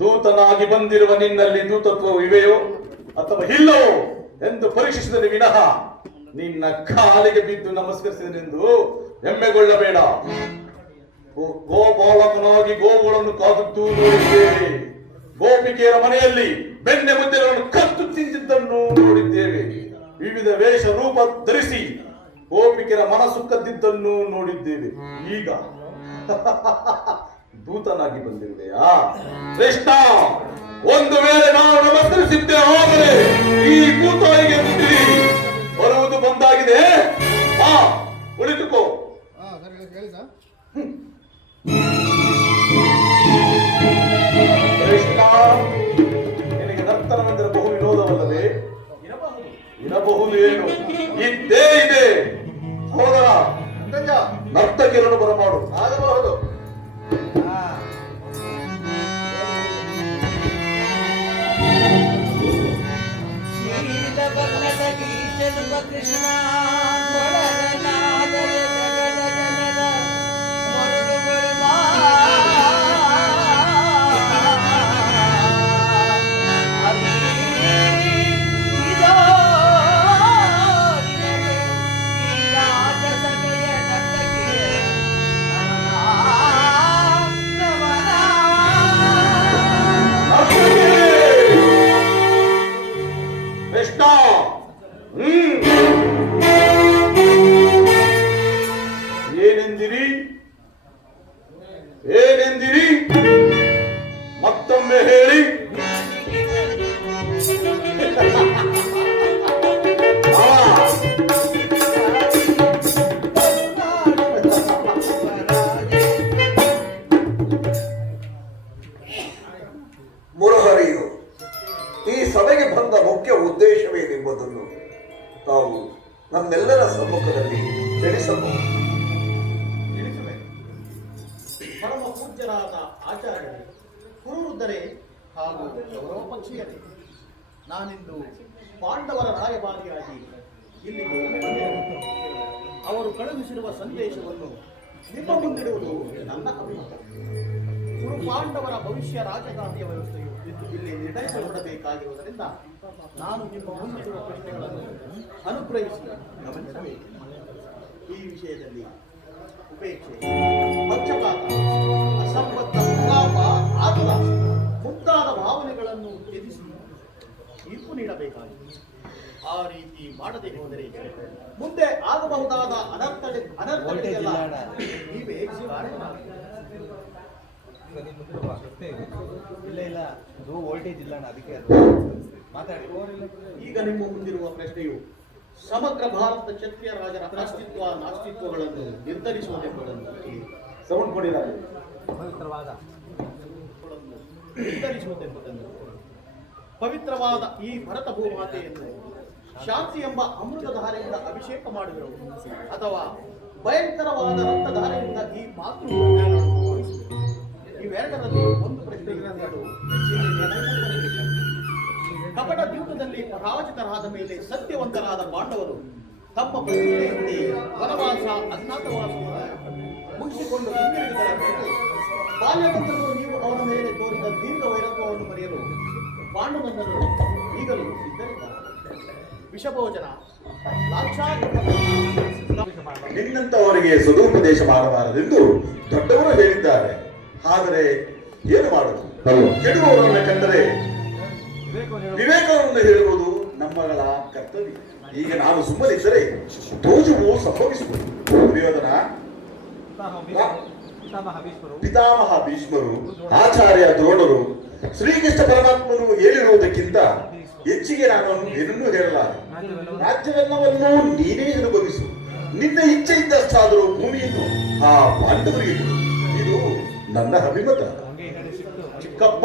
ದೂತನಾಗಿ ಬಂದಿರುವ ನಿನ್ನಲ್ಲಿ ದೂತತ್ವವಿವೆಯೋ ಅಥವಾ ಇಲ್ಲವೋ ಎಂದು ಪರೀಕ್ಷಿಸಿದರೆ ವಿನಃ ನಿನ್ನ ಕಾಲಿಗೆ ಬಿದ್ದು ನಮಸ್ಕರಿಸಿದನೆಂದು ಹೆಮ್ಮೆಗೊಳ್ಳಬೇಡ. ಗೋಪಾಲಕನಾಗಿ ಗೋವುಗಳನ್ನು ಕಾದುದ್ದು ನೋಡಿದ್ದೇವೆ. ಗೋಪಿಕೆಯರ ಮನೆಯಲ್ಲಿ ಬೆಣ್ಣೆ ಮುದ್ದೆಗಳನ್ನು ಕತ್ತು ತಿಂದಿದ್ದನ್ನು ನೋಡಿದ್ದೇವೆ. ವಿವಿಧ ವೇಷ ರೂಪ ಧರಿಸಿ ಗೋಪಿಕೆಯರ ಮನಸ್ಸು ಕದ್ದಿದ್ದನ್ನು ನೋಡಿದ್ದೇವೆ. ಈಗ ದೂತನಾಗಿ ಬಂದಿರುವೆಯಾ? ಕೃಷ್ಣ, ಒಂದು ವೇಳೆ ನಾವು ನಮಸ್ಕರಿಸಿದ್ದೆ ಆದರೆ ಈ ಕೂತಾಯಿಗೆ ಬುದ್ಧಿ ಬರುವುದು ಬಂದಾಗಿದೆ. ಉಳಿದುಕೋ. ಕೃಷ್ಣ, ನಿನಗೆ ನರ್ತನವೆಂದರೆ ಬಹು ವಿನೋದವಲ್ಲವೇ? ಇರಬಹುದೇನು? ಇದ್ದೇ ಇದೆ. ಸಹೋದರ, ನರ್ತಕಿಯನ್ನು ಬರಮಾಡು. ಆಗಬಹುದು. ಕೃಷ್ಣ ಏನೆಂದಿರಿ? ಮತ್ತೊಮ್ಮೆ ಹೇಳಿ. ಮುರಹರಿಯು ಈ ಸಭೆಗೆ ಬಂದ ಮುಖ್ಯ ಉದ್ದೇಶವೇನೆಂಬುದನ್ನು ತಾವು ನಮ್ಮೆಲ್ಲರ ಸಮ್ಮುಖದಲ್ಲಿ ತಿಳಿಸಬಹುದು. ಪರಮ ಪೂಜ್ಯರಾದ ಆಚಾರ್ಯರೇ, ಕುರುವೃದ್ಧರೇ ಹಾಗೂ ಗೌರವ ಪಕ್ಷೀಯರೇ, ನಾನಿಂದು ಪಾಂಡವರ ರಾಯಭಾರಿಯಾಗಿ ಇಲ್ಲಿಗೆ ಬಂದಿರುವುದು. ಅವರು ಕಳುಹಿಸಿರುವ ಸಂದೇಶವನ್ನು ನಿಮ್ಮ ಮುಂದಿಡುವುದು ನನ್ನ ಅಭಿಮತ. ಕುರು ಪಾಂಡವರ ಭವಿಷ್ಯ ರಾಜಕಾರ್ಯ ವ್ಯವಸ್ಥೆಯು ಇಲ್ಲಿ ನಿರ್ಣಯಿಸಲ್ಪಡಬೇಕಾಗಿರುವುದರಿಂದ ನಾನು ನಿಮ್ಮ ಮುಂದಿರುವ ಪ್ರಶ್ನೆಗಳನ್ನು ಅನುಗ್ರಹಿಸಿ ಗಮನಿಸಬೇಕು. ಈ ವಿಷಯದಲ್ಲಿ ಉಪೇಕ್ಷೆ, ಪಕ್ಷಪಾತ, ಅಸಂಬದ್ಧ ಪ್ರಲಾಪ, ಆತುರ ಮುಂತಾದ ಭಾವನೆಗಳನ್ನು ತ್ಯಜಿಸಿ ತೀರ್ಪು ನೀಡಬೇಕಾಗಿದೆ. ಆ ರೀತಿ ಮಾಡದೆ ಹೋದರೆ ಮುಂದೆ ಆಗಬಹುದಾದ ಅನರ್ಥಗಳಿಗೆಲ್ಲ ನೀವೇ ಕಾರಣರಾಗುತ್ತೀರಿ. ಈಗ ನಿಮ್ಮ ಮುಂದಿರುವ ಪ್ರಶ್ನೆಯು ಸಮಗ್ರ ಭಾರತ ಕ್ಷತ್ರಿಯ ರಾಜರ ಅಸ್ತಿತ್ವ ನಾಸ್ತಿತ್ವಗಳನ್ನು ನಿರ್ಧರಿಸುವುದೆಂಬುದನ್ನು ಪವಿತ್ರವಾದ ಈ ಭರತ ಭೂಮಾತೆಯನ್ನು ಶಾಂತಿ ಎಂಬ ಅಮೃತಧಾರೆಯಿಂದ ಅಭಿಷೇಕ ಮಾಡುವರು ಅಥವಾ ಭಯಂಕರವಾದ ರಕ್ತಧಾರೆಯಿಂದ ಈ ಮಾತೃ ಇವೆರಡರಲ್ಲಿ ಒಂದು ಪ್ರಶ್ನೆ ಕಪಟ ದ್ಯೂತದಲ್ಲಿ ಪರಾಜಿತರಾದ ಮೇಲೆ ಸತ್ಯವಂತರಾದ ಪಾಂಡವರು ತಮ್ಮ ಪ್ರತಿಜ್ಞೆಯಂತೆ ವನವಾಸ ಅಜ್ಞಾತವಾಸವನ್ನು ಮುಗಿಸಿಕೊಂಡು ಹಿಂದಿರುಗಿದರ ಬಾಲ್ಯದಿಂದಲೂ ನೀವು ಅವನ ಮೇಲೆ ತೋರಿದ ದೀರ್ಘ ವೈರತ್ವವನ್ನು ಮರೆಯಲು ಪಾಂಡುನಂದನು ಈಗಲೂ ಸಿದ್ಧರಿದ್ದಾರೆ. ವಿಷಭೋಜನ ನಿನ್ನಂತವರಿಗೆ ಸದುಪದೇಶ ಮಾಡಬಾರದೆಂದು ದೊಡ್ಡವರು ಹೇಳಿದ್ದಾರೆ. ಆದರೆ ಏನು ಮಾಡುವುದು? ಕೆಡುವವರನ್ನು ಕಂಡರೆ ವಿವೇಕವನ್ನು ಹೇಳುವುದು ನಮ್ಮಗಳ ಕರ್ತವ್ಯ. ಈಗ ನಾನು ಸುಮ್ಮನಿದ್ದರೆ ದೋಷವು ಸಂಭವಿಸುವುದು. ದುರ್ಯೋಧನ, ಪಿತಾಮಹ ಭೀಷ್ಮರು, ಆಚಾರ್ಯ ದ್ರೋಣರು, ಶ್ರೀಕೃಷ್ಣ ಪರಮಾತ್ಮನು ಹೇಳಿರುವುದಕ್ಕಿಂತ ಹೆಚ್ಚಿಗೆ ನಾನು ಏನನ್ನೂ ಹೇಳಲಾರೆ. ರಾಜ್ಯವೆಲ್ಲವನ್ನೂ ನೀನೇ ಅನುಭವಿಸು. ನಿನ್ನ ಇಚ್ಛೆ ಇದ್ದಷ್ಟಾದರೂ ಭೂಮಿಯನ್ನು ಆ ಪಾಂಡವರಿಗೆ ಕೊಡು. ಇದು ನನ್ನ ಅಭಿಮತ. ಚಿಕ್ಕಪ್ಪ,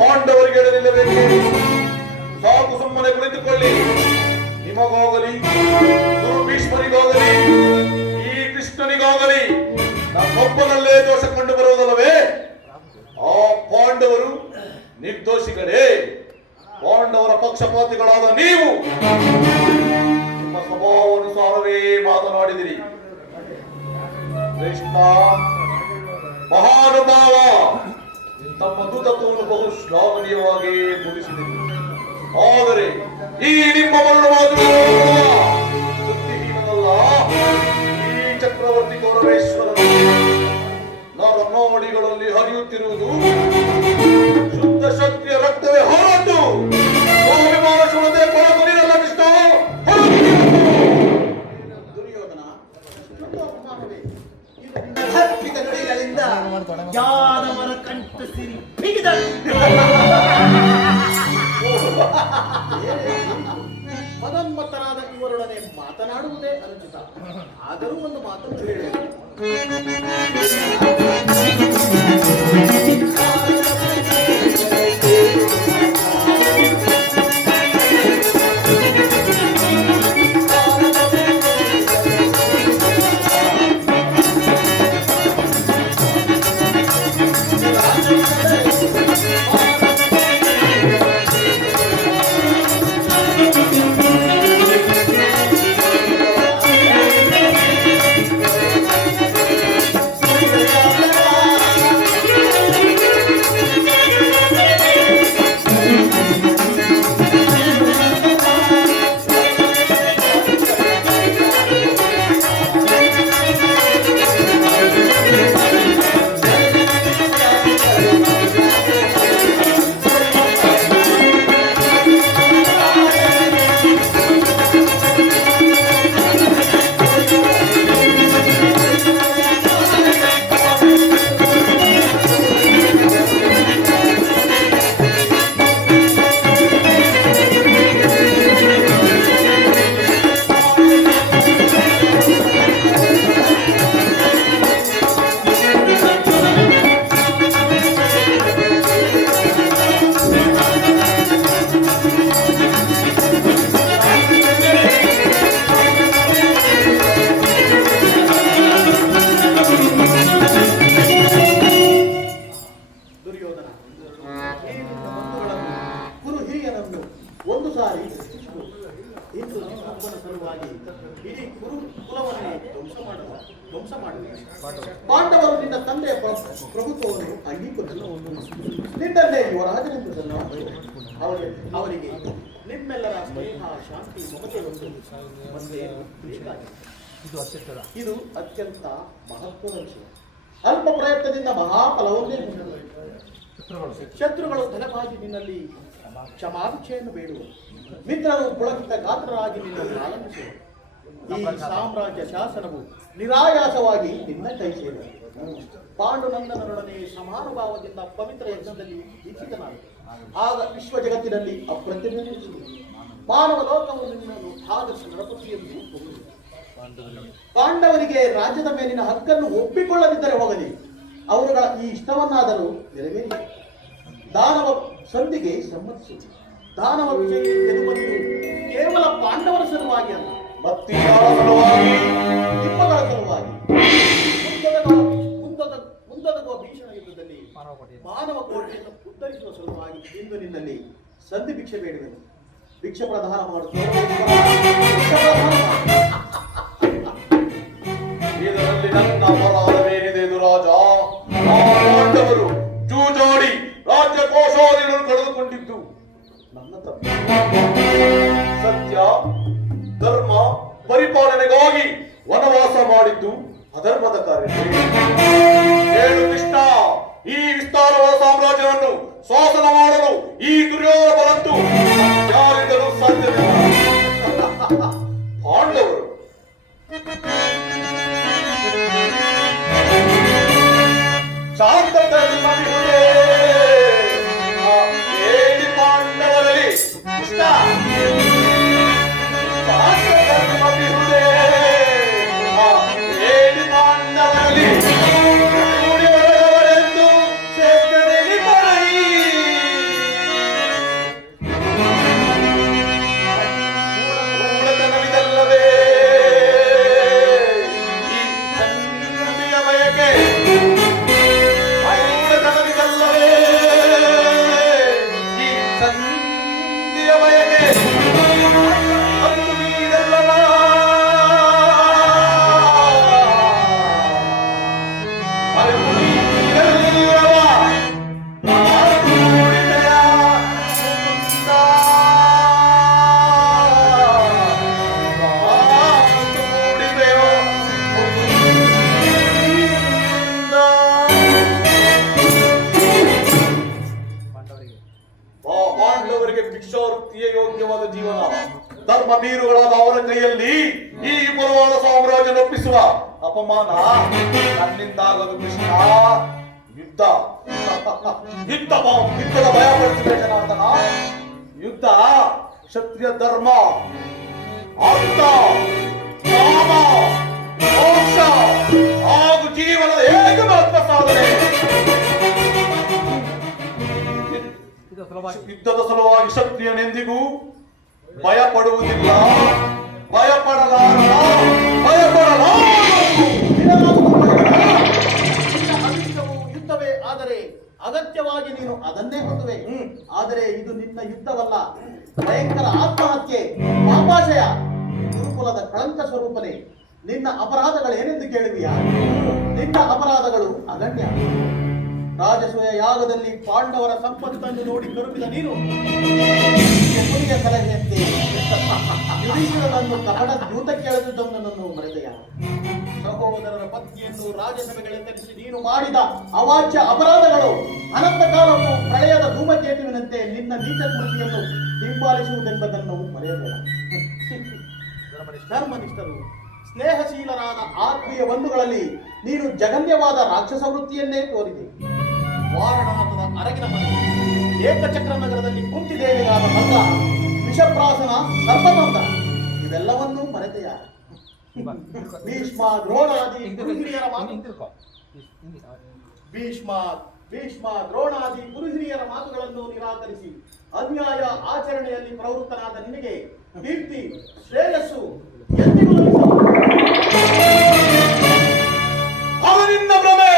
ಪಾಂಡವರಿಗೆ ಹೇಳಲಿಲ್ಲವೇನು? ಸಾಕು, ಸುಮ್ಮನೆ ಕುಳಿತುಕೊಳ್ಳಿ. ನಿಮಗಾಗಲಿ, ಗುರು ಭೀಷ್ಮರಿಗಾಗಲಿ, ಈ ಕೃಷ್ಣನಿಗಾಗಲಿ ನನ್ನೊಬ್ಬನಲ್ಲೇ ದೋಷ ಕಂಡು ಬರುವುದಲ್ಲವೇ? ಆ ಪಾಂಡವರು ನಿರ್ದೋಷಿಗಳೇ. ಪಾಂಡವರ ಪಕ್ಷಪಾತಿಗಳಾದ ನೀವು ನಿಮ್ಮ ಸ್ವಭಾವಾನುಸಾರವೇ ಮಾತನಾಡಿದಿರಿ. ಕೃಷ್ಣ ಮಹಾನುಭಾವ, ತಮ್ಮ ದೂತತ್ವವನ್ನು ಬಹು ಶ್ಲಾಘನೀಯವಾಗಿ ಬೋಧಿಸಿದರು. ಆದರೆ ಈ ನಿಮ್ಮ ಮರಣವಾದರೂ ಬುದ್ಧಿಹೀನನಲ್ಲ, ಈ ಚಕ್ರವರ್ತಿ ಗೌರವೇಶ್ವರ ನರನಾಡಿಗಳಲ್ಲಿ ಹರಿಯುತ್ತಿರುವುದು ಶುದ್ಧ ಶಕ್ತಿಯ ರಕ್ತವೇ ಹೊರತು ಅಭಿಮಾನ ಶುದ್ಧತೆ ಕೊಳಗುಲಿರಲ್ಲ. ಕೃಷ್ಣ ದುರ್ಯೋಧನ, ಇಷ್ಟೊಂದು ಅಪಮಾನವೇ? ಇದು ನಿನ್ನ ಹತ್ತಿದ ನುಡಿಗಳಿಂದ ಯಾದವರ ಕಂಠ ಸಿರಿ ಬಿಗಿದಳು. ಮದನ್ಮತ್ತನಾದ ಇವರೊಡನೆ ಮಾತನಾಡುವುದೇ ಅನುಚಿತ. ಆದರೂ ಒಂದು ಮಾತನ್ನು ಹೇಳಿ, ದುರ್ಯೋಧನ, ಈ ನಿನ್ನ ಬಂಧುಗಳನ್ನು ಕುರು ಹಿರಿಯನನ್ನು ಒಂದು ಸಾರಿ ರಕ್ಷಿಸಿತು. ಇಂದು ನಿನ್ನೊಬ್ಬನ ಸಲುವಾಗಿ ಇಡೀ ಕುರು ಕುಲವನ್ನೇ ಧ್ವಂಸ ಮಾಡುವ ಪಾಂಡವರು ನಿನ್ನ ತಂದೆಯ ಪ್ರಭುತ್ವವನ್ನು ಅಂಗೀಕರಿಸಲು ನಿನ್ನನ್ನೇ ಯುವರಾಜನೆಂಬುದನ್ನು ಅವರಿಗೆ ನಿಮ್ಮೆಲ್ಲರ ಸ್ನೇಹ, ಶಾಂತಿ, ಮಮತೆ ಒಂದೇ ಬೇಕಾಗಿದೆ. ಇದು ಅತ್ಯಂತ ಮಹತ್ವದ ವಿಷಯ. ಅಲ್ಪ ಪ್ರಯತ್ನದಿಂದ ಮಹಾಫಲವನ್ನೇ ಹೊಂದಲು ಶತ್ರುಗಳು ತಲೆಬಾಗಿ ನಿನ್ನಲ್ಲಿ ಕ್ಷಮಾಭಿಕ್ಷೆಯನ್ನು ಬೇಡುವ, ಮಿತ್ರರು ಪುಳಕಿತ ಗಾತ್ರರಾಗಿ ನಿನ್ನನ್ನು ಆರಂಭಿಸುವರು. ಈ ಸಾಮ್ರಾಜ್ಯ ಶಾಸನವು ನಿರಾಯಾಸವಾಗಿ ನಿನ್ನ ಕೈ ಸೇರಿದೆ. ಪಾಂಡುನಂದನರೊಡನೆ ಸಮಾನುಭಾವದಿಂದ ಪವಿತ್ರ ಯಜ್ಞದಲ್ಲಿ ದೀಕ್ಷಿತನಾದ ಆಗ ವಿಶ್ವ ಜಗತ್ತಿನಲ್ಲಿ ಅಪ್ರತಿಮ ಮಾನವ ಲೋಕವು ನಿನ್ನನ್ನು ಆದರ್ಶ ನರಪತಿ ಎಂದು ಹೊಗಳಿದೆ. ಪಾಂಡವರಿಗೆ ರಾಜ್ಯದ ಮೇಲಿನ ಹಕ್ಕನ್ನು ಒಪ್ಪಿಕೊಳ್ಳದಿದ್ದರೆ ಹೋಗಲಿ, ಅವರುಗಳ ಈ ಇಷ್ಟವನ್ನಾದರೂ ನೆರವೇರಿ ದಾನವ ಸಂಧಿಗೆ ಸಮ್ಮತಿಸಿತು. ದಾನವ ವಿಜಯ ಎನ್ನುವುದು ಕೇವಲ ಪಾಂಡವರ ಸಲುವಾಗಿ ಅಲ್ಲ, ಮತ್ತಿನ್ಯಾರ ಸಲುವಾಗಿ? ನಿಮ್ಮಗಳ ಸಲುವಾಗಿ. ಮುಂದೊದಗುವ ಭೀಷಣ ಯುದ್ಧದಲ್ಲಿ ಮಾನವ ಕೋಟೆಯನ್ನು ಉತ್ತರಿಸುವ ಸಲುವಾಗಿ ಇಂದು ನಿನ್ನಲ್ಲಿ ಸಂಧಿ ಭಿಕ್ಷೆ ಬೇಡುವೆನು. ಭಿಕ್ಷೆ ಪ್ರದಾನ ಮಾಡುತ್ತೇನೆ. ಇದರಲ್ಲಿ ನನ್ನ ಅಪರಾಧವೇನಿದೆ ದುರಾಜ? ಆ ಪಾಂಡವರು ಜೂಜಾಡಿ ರಾಜ್ಯ ಕೋಶಾದಿಗಳನ್ನು ಕಳೆದುಕೊಂಡಿದ್ದು ನನ್ನ ತಪ್ಪು. ಸತ್ಯ ಧರ್ಮ ಪರಿಪಾಲನೆಗಾಗಿ ವನವಾಸ ಮಾಡಿದ್ದು ಅಧರ್ಮದ ಕಾರ್ಯ. ಹೇಳು ಕೃಷ್ಣ, ಈ ವಿಸ್ತಾರವಾದ ಸಾಮ್ರಾಜ್ಯವನ್ನು ಶಾಸನ ಮಾಡಲು ಈ ದುರ್ಯೋಧನ ಬಲಂತು ಯಾರಿಂದಲೂ ಸಾಧ್ಯವಿಲ್ಲ. ಪಾಂಡವರು ಶಾಂತ ಧರ್ಮವಿದೆ. ಹೇಳಿ ಪಾಂಡವರಲ್ಲಿ ಕೃಷ್ಣ, ಶಾಂತ ಧರ್ಮವಿದೆ. ಹೇಳಿ ಪಾಂಡವರಲ್ಲಿ ಕೂಡಿ ಬರವರೆಂದು ಶ್ರೇಷ್ಠರಲ್ಲಿ ಬರೈ. ಮೂಢತನವಿದಲ್ಲವೇ ಈ ಸಂಧಿಯ ಬಯಕೆ? ಮೂಢತನವಿದಲ್ಲವೇ ಈ ಸಂಧಿಯ ಬಯಕೆ? ಅಂದು ನೀಡಲ್ಲವ ಬೀರುಗಳಾದ ಅವರ ಕೈಯಲ್ಲಿ ಈ ಪುರವಾದ ಸಾಮ್ರಾಜ್ಯ ಒಪ್ಪಿಸುವ ಅಪಮಾನ ನನ್ನಿಂದಾಗದು ಕೃಷ್ಣ. ಯುದ್ಧ ಯುದ್ಧದ ಭಯ ಪಡಿಸಿದೆ ಜನಾರ್ದನ. ಯುದ್ಧ ಕ್ಷತ್ರಿಯ ಧರ್ಮ, ಅರ್ಥ, ಕಾಮ, ಮೋಕ್ಷ ಹಾಗೂ ಜೀವನದ ಏಕಮಾತ್ರ ಸಾಧನೆ. ಯುದ್ಧದ ಸಲುವಾಗಿ ಕ್ಷತ್ರಿಯನೆಂದಿಗೂ ಭಯಪಡುವುದಿಲ್ಲ, ಅಭಿಷ್ಟವು ಯುದ್ಧವೇ ಆದರೆ ಅಗತ್ಯವಾಗಿ ನೀನು ಅದನ್ನೇ ಹೊಂದುವೆ. ಆದರೆ ಇದು ನಿನ್ನ ಯುದ್ಧವಲ್ಲ, ಭಯಂಕರ ಆತ್ಮಹತ್ಯೆ, ಪಾಪಾಶಯ, ಗುರುಕುಲದ ಕಳಂಕ ಸ್ವರೂಪನೇ. ನಿನ್ನ ಅಪರಾಧಗಳು ಏನೆಂದು ಕೇಳುವಿಯಾ? ನಿನ್ನ ಅಪರಾಧಗಳು ಅಗಣ್ಯ. ರಾಜಸೂಯ ಯಾಗದಲ್ಲಿ ಪಾಂಡವರ ಸಂಪತ್ತನ್ನು ನೋಡಿ ಕರುಬಿದ ನೀನು ಮುನಿಯ ಸಲಹೆಯಂತೆ ಯುಧಿಷ್ಠಿರನನ್ನು ಕಪಟ ದೂತಕ್ಕೆ ಎಳೆದುದನ್ನು ಮರೆತೆಯ. ಸಹೋದರರ ಪತ್ನಿಯನ್ನು ರಾಜಸಭೆಗಳೆಂದರಿಸಿ ನೀನು ಮಾಡಿದ ಅವಾಚ್ಯ ಅಪರಾಧಗಳು ಅನಂತ ಕಾಲವು ಪ್ರಳಯದ ಧೂಮಕೇತುವಿನಂತೆ ನಿನ್ನ ನೀಚ ಸ್ಮೃತಿಯನ್ನು ಹಿಂಬಾಲಿಸುವುದೆಂಬುದನ್ನು ಮರೆಯಬೇಡ. ಧರ್ಮನಿಷ್ಠರು ಸ್ನೇಹಶೀಲರಾದ ಆತ್ಮೀಯ ಬಂಧುಗಳಲ್ಲಿ ನೀನು ಜಗನ್ಯವಾದ ರಾಕ್ಷಸ ವೃತ್ತಿಯನ್ನೇ ತೋರಿದೆ. ವಾರಣಾಥದ ಅರಗಿನ ಮನೆ, ಏಕಚಕ್ರ ನಗರದಲ್ಲಿ ಕುಂತಿದೇವಿಗಾದ ಬಂಧ, ವಿಷಪ್ರಾಸನ, ಸರ್ಪಬಂಧ ಇವೆಲ್ಲವನ್ನೂ ಮರೆತೆಯ. ಭೀಷ್ಮ ದ್ರೋಣಾದಿ ಗುರುಹಿರಿಯರ ಮಾತುಗಳನ್ನು ನಿರಾಕರಿಸಿ ಅನ್ಯಾಯ ಆಚರಣೆಯಲ್ಲಿ ಪ್ರವೃತ್ತನಾದ ನಿನಗೆ ಕೀರ್ತಿ ಶ್ರೇಯಸ್ಸು ಎಂದಿಗೂ ಅವನಿಂದ ಭ್ರಮೆ.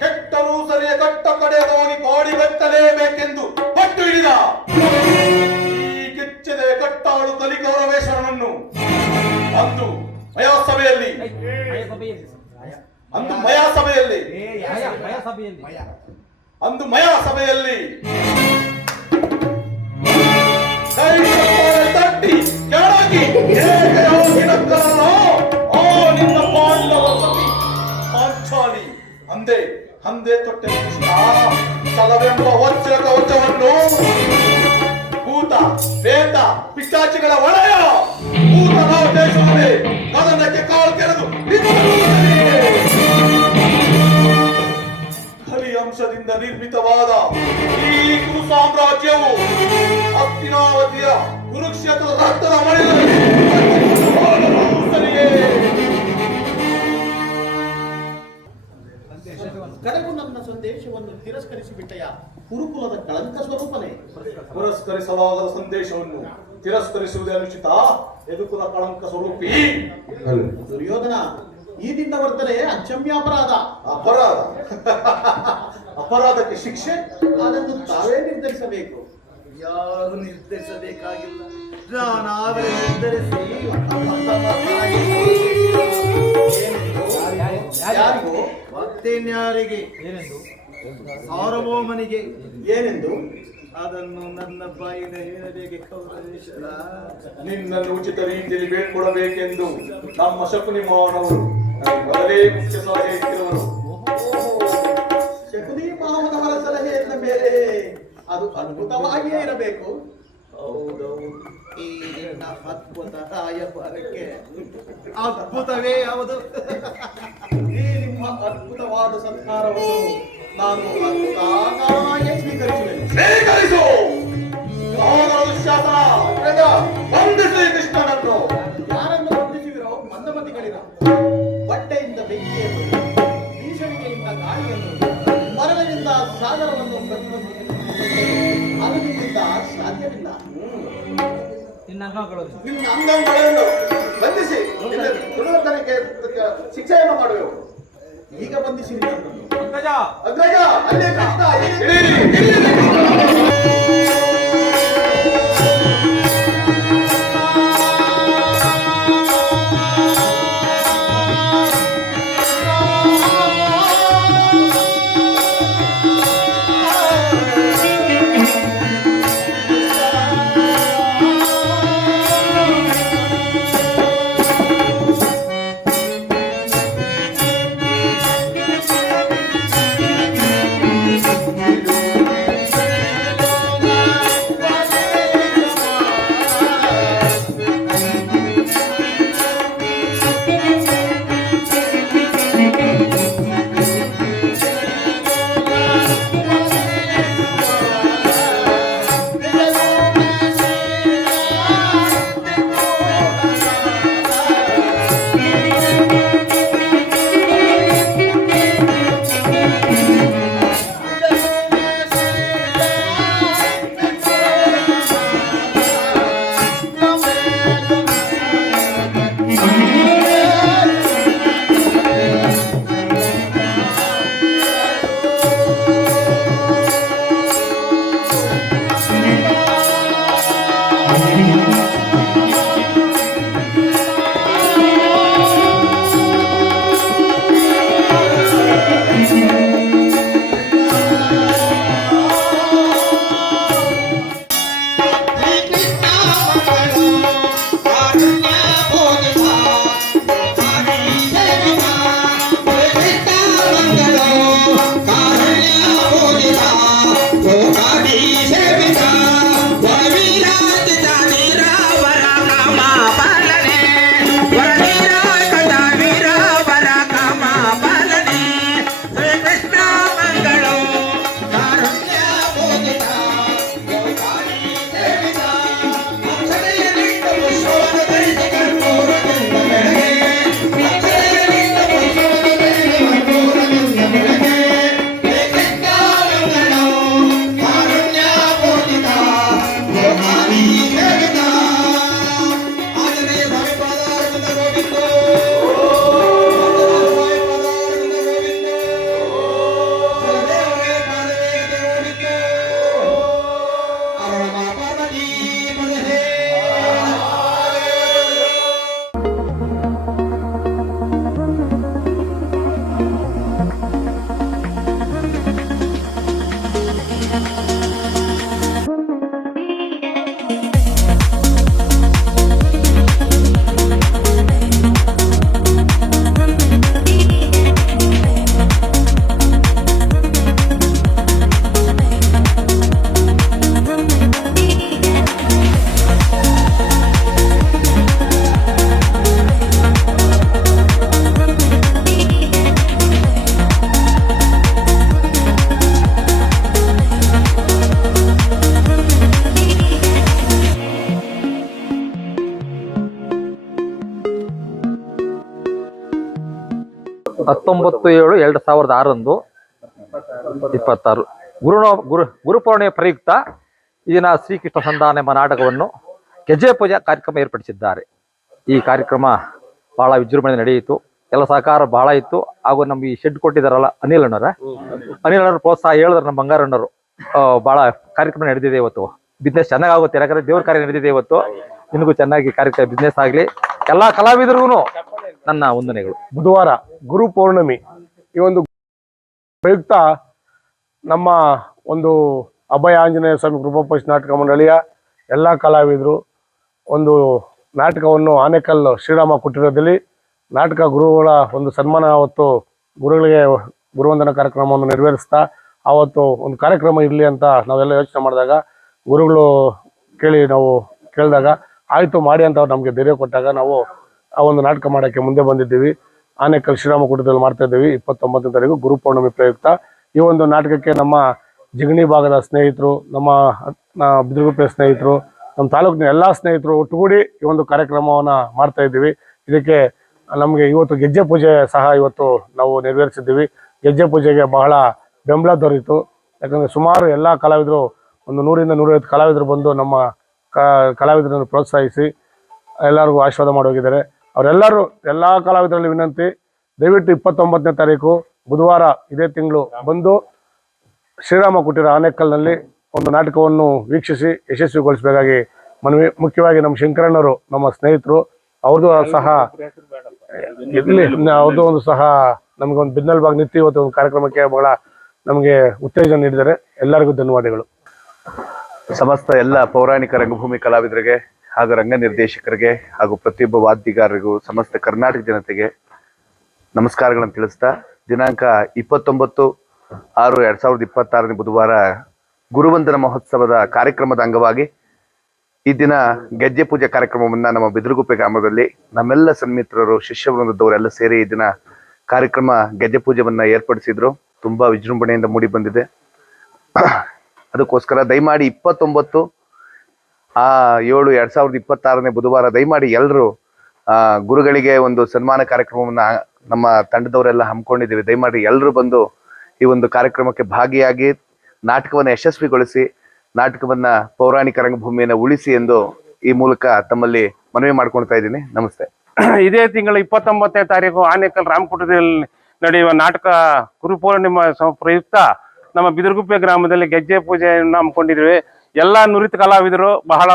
ಕೆಟ್ಟರೂ ಸರಿಯ ಕಟ್ಟ ಕಡೆಯದ ಹೋಗಿ ಕಾಡಿಗಟ್ಟಲೇಬೇಕೆಂದು ಪಟ್ಟು ಹಿಡಿದ ಈ ಕೆಚ್ಚದೆ ಕಟ್ಟಾಳು ಕಲಿಕೌರವೇಶ್ವರನನ್ನು ಅಂದು ಮಯಾಸಭೆಯಲ್ಲಿ ತಟ್ಟಿ ಕೆಳಗಿ ನಿನ್ನ ಪಾಂಡವ ಸತಿ ಪಾಂಚಾಲಿ ಅಂದೇ ತೊಟ್ಟೆ ಕೃಷ್ಣ. ಛಲವೆಂಬ ವಜ್ರ ಕವಚವನ್ನು ಭೂತ ಪ್ರೇತ ಪಿಶಾಚಿಗಳ ಒಳೆಯ ಭೂತನ ದೇಶವೇ ಕದನಕ್ಕೆ ಕಾಲು ಕೆರೆದು ಅಂಶದಿಂದ ನಿರ್ಮಿತವಾದ ಈ ಕುರು ಸಾಮ್ರಾಜ್ಯವು ಹಸ್ತಿನಾವತಿಯ ಕುರುಕ್ಷೇತ್ರದ ರಕ್ತದ ಮಳೆಯಲ್ಲಿ ಕಡೆಗೂ ನನ್ನ ಸಂದೇಶವನ್ನು ತಿರಸ್ಕರಿಸಿ ಬಿಟ್ಟೆಯ ಕುರುಕುಲದ ಕಳಂಕ ಸ್ವರೂಪನೇ. ಪುರಸ್ಕರಿಸಲಾಗದ ಸಂದೇಶವನ್ನು ತಿರಸ್ಕರಿಸುವುದೇ ಅನುಚಿತ. ಯದುಕುಲ ಕಳಂಕ ಸ್ವರೂಪಿ ದುರ್ಯೋಧನ, ಈ ನಿನ್ನ ವರ್ತನೆ ಅಕ್ಷಮ್ಯಾಪರಾಧ. ಅಪರಾಧಕ್ಕೆ ಶಿಕ್ಷೆ ಅದನ್ನು ತಾವೇ ನಿರ್ಧರಿಸಬೇಕು. ಯಾರು ನಿರ್ಧರಿಸಬೇಕಾಗಿಲ್ಲ, ನಾನಾದರೆ ನಿರ್ಧರಿಸಿ ಯಾರಿಗೂ ಮತ್ತೇನ್ಯಾರಿಗೆ ಸಾರ್ವಭೌಮನಿಗೆ ಏನೆಂದು ಅದನ್ನು ನನ್ನ ಬಾಯಿನ ಹೇಳಬೇಕೆ ಕೌರವೇಶ್ವರ. ನಿನ್ನನ್ನು ಉಚಿತ ರೀತಿಯಲ್ಲಿ ಬೇಡ್ಕೊಡಬೇಕೆಂದು ನಮ್ಮ ಶಕುನಿ ಮಾವನವರು ಮೊದಲೇ ಮುಖ್ಯ ಸಲಹೆ ಇಟ್ಟಿರುವರು. ಶಕುನಿ ಮಾವನವರ ಸಲಹೆಯಿಂದ ಮೇಲೆ ಅದು ಅದ್ಭುತವಾಗಿಯೇ ಇರಬೇಕು. ಹೌದೌದು, ಈ ನಿನ್ನ ಅದ್ಭುತ ರಾಯಭಾರಕ್ಕೆ ಅದ್ಭುತವೇ ಹೌದು. ಈ ನಿಮ್ಮ ಅದ್ಭುತವಾದ ಸತ್ಕಾರವನ್ನು ನಾನು ಅದ್ಭುತವಾಗಿ ಸ್ವೀಕರಿಸು. ಬಂಧಿಸಿ ಕೃಷ್ಣನನ್ನು. ಯಾರನ್ನು ಬಂಧಿಸಿವಿರೋ ಮಂದಮತಿಗಳಿರ ಬಟ್ಟೆಯಿಂದ ಬೆಂಕಿಯನ್ನು, ಭೀಷಣಿಕೆಯಿಂದ ಗಾಳಿಯನ್ನು, ಮರಳಿನಿಂದ ಸಾಗರವನ್ನು ಪ್ರತಿಬಂಧಿಸಲು ಅನುವಿನಿಂದ ಸಾಧ್ಯವಿಲ್ಲ. ನಿನ್ನ ಅಂಗಗಳನ್ನು ಬಂಧಿಸಿ ದುರ್ವರ್ತನಕ್ಕೆ ಶಿಕ್ಷೆಯನ್ನು ಮಾಡುವೆವು. ಈಗ ಬಂಧಿಸಿ ನನ್ನನ್ನು. ಅಗ್ರಜ ಅಲ್ಲೇ ಕೃಷ್ಣ 19/7/2006 26 ಗುರುಪೌರ್ಣಿಮೆ ಪ್ರಯುಕ್ತ ಈ ದಿನ ಶ್ರೀಕೃಷ್ಣ ಸಂಧಾನ ಎಂಬ ನಾಟಕವನ್ನು ಗೆಜ್ಜೆ ಪೂಜಾ ಕಾರ್ಯಕ್ರಮ ಏರ್ಪಡಿಸಿದ್ದಾರೆ. ಈ ಕಾರ್ಯಕ್ರಮ ಬಹಳ ವಿಜೃಂಭಣೆ ನಡೆಯಿತು. ಎಲ್ಲ ಸಹಕಾರ ಬಹಳ ಇತ್ತು. ಹಾಗೂ ನಮ್ಗೆ ಈ ಶೆಡ್ ಕೊಟ್ಟಿದ್ದಾರಲ್ಲ ಅನಿಲ್ ಅಣ್ಣರ ಪ್ರೋತ್ಸಾಹ ಹೇಳಿದ್ರೆ ನಮ್ಮ ಬಂಗಾರಣ್ಣರು ಬಹಳ ಕಾರ್ಯಕ್ರಮ ನಡೆದಿದೆ. ಇವತ್ತು ಬಿಸ್ನೆಸ್ ಚೆನ್ನಾಗುತ್ತೆ, ಯಾಕಂದ್ರೆ ದೇವ್ರ ಕಾರ್ಯ ನಡೆದಿದೆ. ಇವತ್ತು ನಿನಗೂ ಚೆನ್ನಾಗಿ ಕಾರ್ಯಕ್ರಮ ಬಿಸ್ನೆಸ್ ಆಗಲಿ. ಎಲ್ಲಾ ಕಲಾವಿದರಿಗೂ ನನ್ನ ವಂದನೆಗಳು. ಬುಧವಾರ ಗುರು ಪೌರ್ಣಮಿ ಈ ಒಂದು ಪ್ರಯುಕ್ತ ನಮ್ಮ ಒಂದು ಅಭಯ ಆಂಜನೇಯ ಸ್ವಾಮಿ ಕೃಪಾಪೋಷ್ ನಾಟಕ ಮಂಡಳಿಯ ಎಲ್ಲ ಕಲಾವಿದರು ಒಂದು ನಾಟಕವನ್ನು ಆನೇಕಲ್ ಶ್ರೀರಾಮ ಕುಟೀರದಲ್ಲಿ ನಾಟಕ ಗುರುಗಳ ಒಂದು ಸನ್ಮಾನ ಅವತ್ತು ಗುರುಗಳಿಗೆ ಗುರುವಂದನ ಕಾರ್ಯಕ್ರಮವನ್ನು ನೆರವೇರಿಸ್ತಾ ಆವತ್ತು ಒಂದು ಕಾರ್ಯಕ್ರಮ ಇರಲಿ ಅಂತ ನಾವೆಲ್ಲ ಯೋಚನೆ ಮಾಡಿದಾಗ ಗುರುಗಳು ನಾವು ಕೇಳಿದಾಗ ಆಯಿತು ಮಾಡಿ ಅಂತ ಅವ್ರು ನಮಗೆ ಧೈರ್ಯ ಕೊಟ್ಟಾಗ ನಾವು ಆ ಒಂದು ನಾಟಕ ಮಾಡೋಕ್ಕೆ ಮುಂದೆ ಬಂದಿದ್ದೀವಿ. ಆನೇಕಲ್ ಶ್ರೀರಾಮ ಕುಟೀರದಲ್ಲಿ ಮಾಡ್ತಾ ಇದ್ದೀವಿ. 29ನೇ ತಾರೀಕು ಗುರು ಪೌರ್ಣಮಿ ಪ್ರಯುಕ್ತ ಈ ಒಂದು ನಾಟಕಕ್ಕೆ ನಮ್ಮ ಜಿಗಣಿ ಭಾಗದ ಸ್ನೇಹಿತರು, ನಮ್ಮ ಬಿದಿರುಗುಪ್ಪೆ ಸ್ನೇಹಿತರು, ನಮ್ಮ ತಾಲೂಕಿನ ಎಲ್ಲ ಸ್ನೇಹಿತರು ಒಟ್ಟುಗೂಡಿ ಈ ಒಂದು ಕಾರ್ಯಕ್ರಮವನ್ನು ಮಾಡ್ತಾ ಇದ್ದೀವಿ. ಇದಕ್ಕೆ ನಮಗೆ ಇವತ್ತು ಗೆಜ್ಜೆ ಪೂಜೆ ಸಹ ಇವತ್ತು ನಾವು ನೆರವೇರಿಸಿದ್ದೀವಿ. ಗೆಜ್ಜೆ ಪೂಜೆಗೆ ಬಹಳ ಬೆಂಬಲ ದೊರೆಯಿತು. ಯಾಕಂದರೆ ಸುಮಾರು ಎಲ್ಲ ಕಲಾವಿದರು ಒಂದು 100-150 ಕಲಾವಿದರು ಬಂದು ನಮ್ಮ ಕಲಾವಿದರನ್ನು ಪ್ರೋತ್ಸಾಹಿಸಿ ಎಲ್ಲರಿಗೂ ಆಶೀರ್ವಾದ ಮಾಡಿ ಹೋಗಿದ್ದಾರೆ. ಅವರೆಲ್ಲರೂ ಎಲ್ಲ ಕಲಾವಿದರಲ್ಲಿ ವಿನಂತಿ, ದಯವಿಟ್ಟು 29ನೇ ತಾರೀಕು ಬುಧವಾರ ಇದೇ ತಿಂಗಳು ಬಂದು ಶ್ರೀರಾಮ ಕುಟೀರ ಆನೇಕಲ್ನಲ್ಲಿ ಒಂದು ನಾಟಕವನ್ನು ವೀಕ್ಷಿಸಿ ಯಶಸ್ವಿಗೊಳಿಸಬೇಕಾಗಿ ಮನವಿ. ಮುಖ್ಯವಾಗಿ ನಮ್ಮ ಶಂಕರಣ್ಣವರು ನಮ್ಮ ಸ್ನೇಹಿತರು, ಅವ್ರದ್ದು ಸಹ ಇರಲಿ, ಅವ್ರದ್ದು ಒಂದು ಸಹ ನಮಗೊಂದು ಬಿನ್ನಲ್ ಭಾಗ ನಿಂತು ಇವತ್ತು ಒಂದು ಕಾರ್ಯಕ್ರಮಕ್ಕೆ ಬಹಳ ನಮಗೆ ಉತ್ತೇಜನ ನೀಡಿದ್ದಾರೆ. ಎಲ್ಲರಿಗೂ ಧನ್ಯವಾದಗಳು. ಸಮಸ್ತ ಎಲ್ಲ ಪೌರಾಣಿಕ ರಂಗಭೂಮಿ ಕಲಾವಿದರಿಗೆ ಹಾಗೂ ರಂಗ ನಿರ್ದೇಶಕರಿಗೆ ಹಾಗೂ ಪ್ರತಿಯೊಬ್ಬ ವಾದ್ಯಗಾರರಿಗೂ ಸಮಸ್ತ ಕರ್ನಾಟಕ ಜನತೆಗೆ ನಮಸ್ಕಾರಗಳನ್ನು ತಿಳಿಸ್ತಾ, ದಿನಾಂಕ 29/6/2026 ಬುಧವಾರ ಗುರುವಂದನ ಮಹೋತ್ಸವದ ಕಾರ್ಯಕ್ರಮದ ಅಂಗವಾಗಿ ಈ ದಿನ ಗೆಜ್ಜೆ ಪೂಜೆ ಕಾರ್ಯಕ್ರಮವನ್ನು ನಮ್ಮ ಬಿದಿರುಗುಪ್ಪೆ ಗ್ರಾಮದಲ್ಲಿ ನಮ್ಮೆಲ್ಲ ಸನ್ಮಿತ್ರರು, ಶಿಷ್ಯ ವೃಂದದವರೆಲ್ಲ ಸೇರಿ ಈ ದಿನ ಕಾರ್ಯಕ್ರಮ ಗೆಜ್ಜೆ ಪೂಜೆಯನ್ನ ಏರ್ಪಡಿಸಿದ್ರು. ತುಂಬಾ ವಿಜೃಂಭಣೆಯಿಂದ ಮೂಡಿ ಬಂದಿದೆ. ಅದಕ್ಕೋಸ್ಕರ ದಯಮಾಡಿ 29/7/2026 ಬುಧವಾರ ದಯಮಾಡಿ ಎಲ್ಲರೂ ಗುರುಗಳಿಗೆ ಒಂದು ಸನ್ಮಾನ ಕಾರ್ಯಕ್ರಮವನ್ನ ನಮ್ಮ ತಂಡದವರೆಲ್ಲ ಹಮ್ಮಿಕೊಂಡಿದ್ದೀವಿ. ದಯಮಾಡಿ ಎಲ್ಲರೂ ಬಂದು ಈ ಒಂದು ಕಾರ್ಯಕ್ರಮಕ್ಕೆ ಭಾಗಿಯಾಗಿ ನಾಟಕವನ್ನು ಯಶಸ್ವಿಗೊಳಿಸಿ ನಾಟಕವನ್ನ ಪೌರಾಣಿಕ ರಂಗಭೂಮಿಯನ್ನು ಉಳಿಸಿ ಎಂದು ಈ ಮೂಲಕ ತಮ್ಮಲ್ಲಿ ಮನವಿ ಮಾಡ್ಕೊಳ್ತಾ ಇದ್ದೀನಿ. ನಮಸ್ತೆ. ಇದೇ ತಿಂಗಳ 29ನೇ ತಾರೀಕು ಆನೇಕಲ್ ರಾಮಕುಟದಲ್ಲಿ ನಡೆಯುವ ನಾಟಕ ಗುರುಪೌರ್ಣಿಮಾ ಪ್ರಯುಕ್ತ ನಮ್ಮ ಬಿದಿರುಗುಪ್ಪೆ ಗ್ರಾಮದಲ್ಲಿ ಗೆಜ್ಜೆ ಪೂಜೆಯನ್ನು ಹಮ್ಮಿಕೊಂಡಿದ್ವಿ. ಎಲ್ಲ ನುರಿತ ಕಲಾವಿದರು ಬಹಳ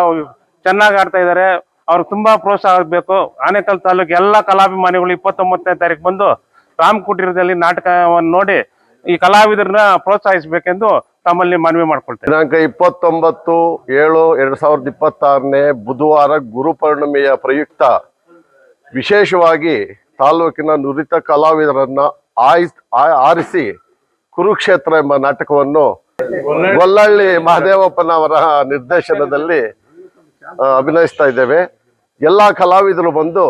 ಚೆನ್ನಾಗಿ ಆಡ್ತಾ ಇದ್ದಾರೆ. ಅವ್ರಿಗೆ ತುಂಬಾ ಪ್ರೋತ್ಸಾಹ ಆಗಬೇಕು. ಆನೇಕಲ್ ತಾಲೂಕು ಎಲ್ಲ ಕಲಾಭಿಮಾನಿಗಳು 29ನೇ ತಾರೀಕು ಬಂದು ರಾಮಕುಟೀರದಲ್ಲಿ ನಾಟಕವನ್ನು ನೋಡಿ ಈ ಕಲಾವಿದರನ್ನ ಪ್ರೋತ್ಸಾಹಿಸಬೇಕೆಂದು ತಮ್ಮಲ್ಲಿ ಮನವಿ ಮಾಡ್ಕೊಳ್ತೇವೆ. ದಿನಾಂಕ 29/7/2026 ಬುಧವಾರ ಗುರುಪೌರ್ಣಿಮೆಯ ಪ್ರಯುಕ್ತ ವಿಶೇಷವಾಗಿ ತಾಲೂಕಿನ ನುರಿತ ಕಲಾವಿದರನ್ನ ಆರಿಸಿ ಕುರುಕ್ಷೇತ್ರ ಎಂಬ ನಾಟಕವನ್ನು ಗೊಲ್ಲಹಳ್ಳಿ ಮಹದೇವಪ್ಪನವರ ನಿರ್ದೇಶನದಲ್ಲಿ ಅಭಿನಯಿಸ್ತಾ ಇದ್ದೇವೆ. ಎಲ್ಲ ಕಲಾವಿದರು ಬಂದು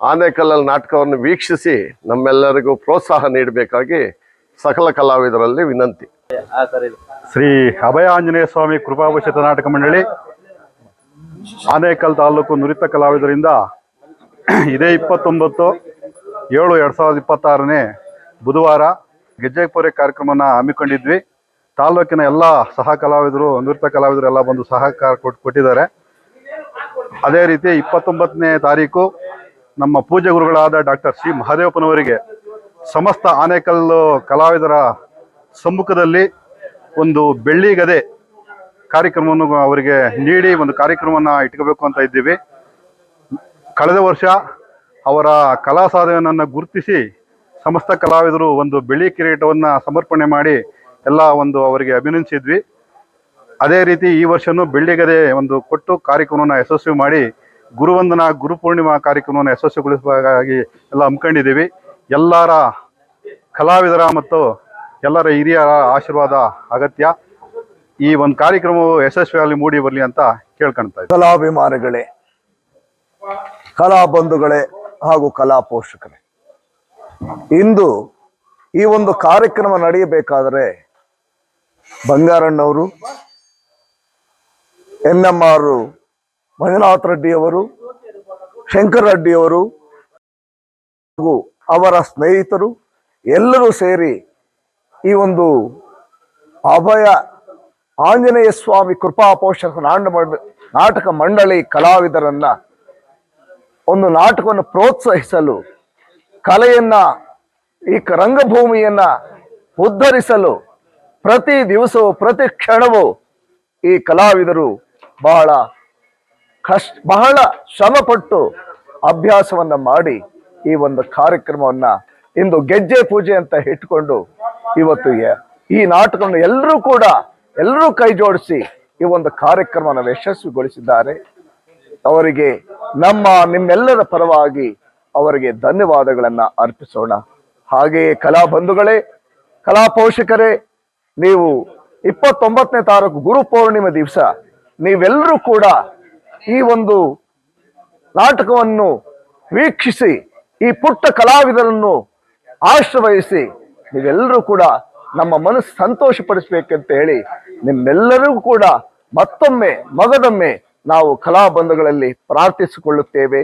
ಆನೇಕಲ್ಲಲ್ಲಿ ನಾಟಕವನ್ನು ವೀಕ್ಷಿಸಿ ನಮ್ಮೆಲ್ಲರಿಗೂ ಪ್ರೋತ್ಸಾಹ ನೀಡಬೇಕಾಗಿ ಸಕಲ ಕಲಾವಿದರಲ್ಲಿ ವಿನಂತಿ. ಶ್ರೀ ಅಭಯ ಆಂಜನೇಯ ಸ್ವಾಮಿ ಕೃಪಾಪೋಷಿತ ನಾಟಕ ಮಂಡಳಿ ಆನೇಕಲ್ ತಾಲೂಕು ನುರಿತ ಕಲಾವಿದರಿಂದ ಇದೇ 29/7/2026 ಬುಧವಾರ ಗೆಜ್ಜೆ ಪೂಜೆ ಕಾರ್ಯಕ್ರಮನ ಹಮ್ಮಿಕೊಂಡಿದ್ವಿ. ತಾಲೂಕಿನ ಎಲ್ಲ ಸಹ ಕಲಾವಿದರು, ನುರಿತ ಕಲಾವಿದರು ಎಲ್ಲ ಬಂದು ಸಹಕಾರ ಕೊಟ್ಟಿದ್ದಾರೆ. ಅದೇ ರೀತಿ 29ನೇ ತಾರೀಕು ನಮ್ಮ ಪೂಜ್ಯ ಗುರುಗಳಾದ ಡಾಕ್ಟರ್ ಶ್ರೀ ಮಹದೇವಪ್ಪನವರಿಗೆ ಸಮಸ್ತ ಆನೇಕಲ್ ಕಲಾವಿದರ ಸಮ್ಮುಖದಲ್ಲಿ ಒಂದು ಬೆಳ್ಳಿ ಗದೆ ಕಾರ್ಯಕ್ರಮವನ್ನು ಅವರಿಗೆ ನೀಡಿ ಒಂದು ಕಾರ್ಯಕ್ರಮವನ್ನು ಇಟ್ಕೋಬೇಕು ಅಂತ ಇದ್ದೀವಿ. ಕಳೆದ ವರ್ಷ ಅವರ ಕಲಾ ಸಾಧನೆಯನ್ನು ಗುರುತಿಸಿ ಸಮಸ್ತ ಕಲಾವಿದರು ಒಂದು ಬೆಳ್ಳಿ ಕಿರೀಟವನ್ನು ಸಮರ್ಪಣೆ ಮಾಡಿ ಎಲ್ಲ ಒಂದು ಅವರಿಗೆ ಅಭಿನಂದಿಸಿದ್ವಿ. ಅದೇ ರೀತಿ ಈ ವರ್ಷನೂ ಬೆಳ್ಳಿಗದೆ ಒಂದು ಕೊಟ್ಟು ಕಾರ್ಯಕ್ರಮವನ್ನು ಯಶಸ್ವಿ ಮಾಡಿ ಗುರುವಂದನಾ ಗುರುಪೂರ್ಣಿಮಾ ಕಾರ್ಯಕ್ರಮವನ್ನು ಯಶಸ್ವಿಗೊಳಿಸಬೇಕಾಗಿ ಎಲ್ಲ ಹಮ್ಮಿಕೊಂಡಿದ್ದೀವಿ. ಎಲ್ಲರ ಕಲಾವಿದರ ಮತ್ತು ಎಲ್ಲರ ಹಿರಿಯರ ಆಶೀರ್ವಾದ ಅಗತ್ಯ. ಈ ಒಂದು ಕಾರ್ಯಕ್ರಮವು ಯಶಸ್ವಿಯಾಗಿ ಮೂಡಿ ಬರಲಿ ಅಂತ ಕೇಳ್ಕೊಳ್ತಾ ಇದ್ದೀನಿ. ಕಲಾಭಿಮಾನಿಗಳೇ, ಕಲಾ ಬಂಧುಗಳೇ ಹಾಗೂ ಕಲಾ ಪೋಷಕರೇ, ಇಂದು ಈ ಒಂದು ಕಾರ್ಯಕ್ರಮ ನಡೆಯಬೇಕಾದರೆ ಬಂಗಾರಣ್ಣವರು, NMR ಮಂಜುನಾಥ್ ರೆಡ್ಡಿಯವರು, ಶಂಕರ್ ರೆಡ್ಡಿಯವರು ಹಾಗೂ ಅವರ ಸ್ನೇಹಿತರು ಎಲ್ಲರೂ ಸೇರಿ ಈ ಒಂದು ಅಭಯ ಆಂಜನೇಯ ಸ್ವಾಮಿ ಕೃಪಾ ಪೋಷಕ ನಾಟಕ ಮಂಡಳಿ ಕಲಾವಿದರನ್ನ ಒಂದು ನಾಟಕವನ್ನು ಪ್ರೋತ್ಸಾಹಿಸಲು, ಕಲೆಯನ್ನ, ಈ ರಂಗಭೂಮಿಯನ್ನ ಉದ್ಧರಿಸಲು ಪ್ರತಿ ದಿವಸವೂ ಪ್ರತಿ ಕ್ಷಣವೂ ಈ ಕಲಾವಿದರು ಬಹಳ ಶ್ರಮಪಟ್ಟು ಅಭ್ಯಾಸವನ್ನ ಮಾಡಿ ಈ ಒಂದು ಕಾರ್ಯಕ್ರಮವನ್ನ ಇಂದು ಗೆಜ್ಜೆ ಪೂಜೆ ಅಂತ ಇಟ್ಕೊಂಡು ಇವತ್ತು ಈ ನಾಟಕವನ್ನು ಎಲ್ಲರೂ ಕೈ ಜೋಡಿಸಿ ಈ ಒಂದು ಕಾರ್ಯಕ್ರಮವನ್ನು ಯಶಸ್ವಿಗೊಳಿಸಿದ್ದಾರೆ. ಅವರಿಗೆ ನಿಮ್ಮೆಲ್ಲರ ಪರವಾಗಿ ಅವರಿಗೆ ಧನ್ಯವಾದಗಳನ್ನ ಅರ್ಪಿಸೋಣ. ಹಾಗೆಯೇ ಕಲಾ ಬಂಧುಗಳೇ, ಕಲಾ ಪೋಷಕರೇ, ನೀವು 29ನೇ ತಾರೀಕು ಗುರು ಪೌರ್ಣಿಮೆ ದಿವಸ ನೀವೆಲ್ಲರೂ ಕೂಡ ಈ ಒಂದು ನಾಟಕವನ್ನು ವೀಕ್ಷಿಸಿ ಈ ಪುಟ್ಟ ಕಲಾವಿದರನ್ನು ಆಶ್ರಯಿಸಿ ನೀವೆಲ್ಲರೂ ಕೂಡ ನಮ್ಮ ಮನಸ್ಸು ಸಂತೋಷಪಡಿಸ್ಬೇಕಂತ ಹೇಳಿ ನಿಮ್ಮೆಲ್ಲರಿಗೂ ಕೂಡ ಮತ್ತೊಮ್ಮೆ ಮಗದೊಮ್ಮೆ ನಾವು ಕಲಾ ಬಂಧುಗಳಲ್ಲಿ ಪ್ರಾರ್ಥಿಸಿಕೊಳ್ಳುತ್ತೇವೆ.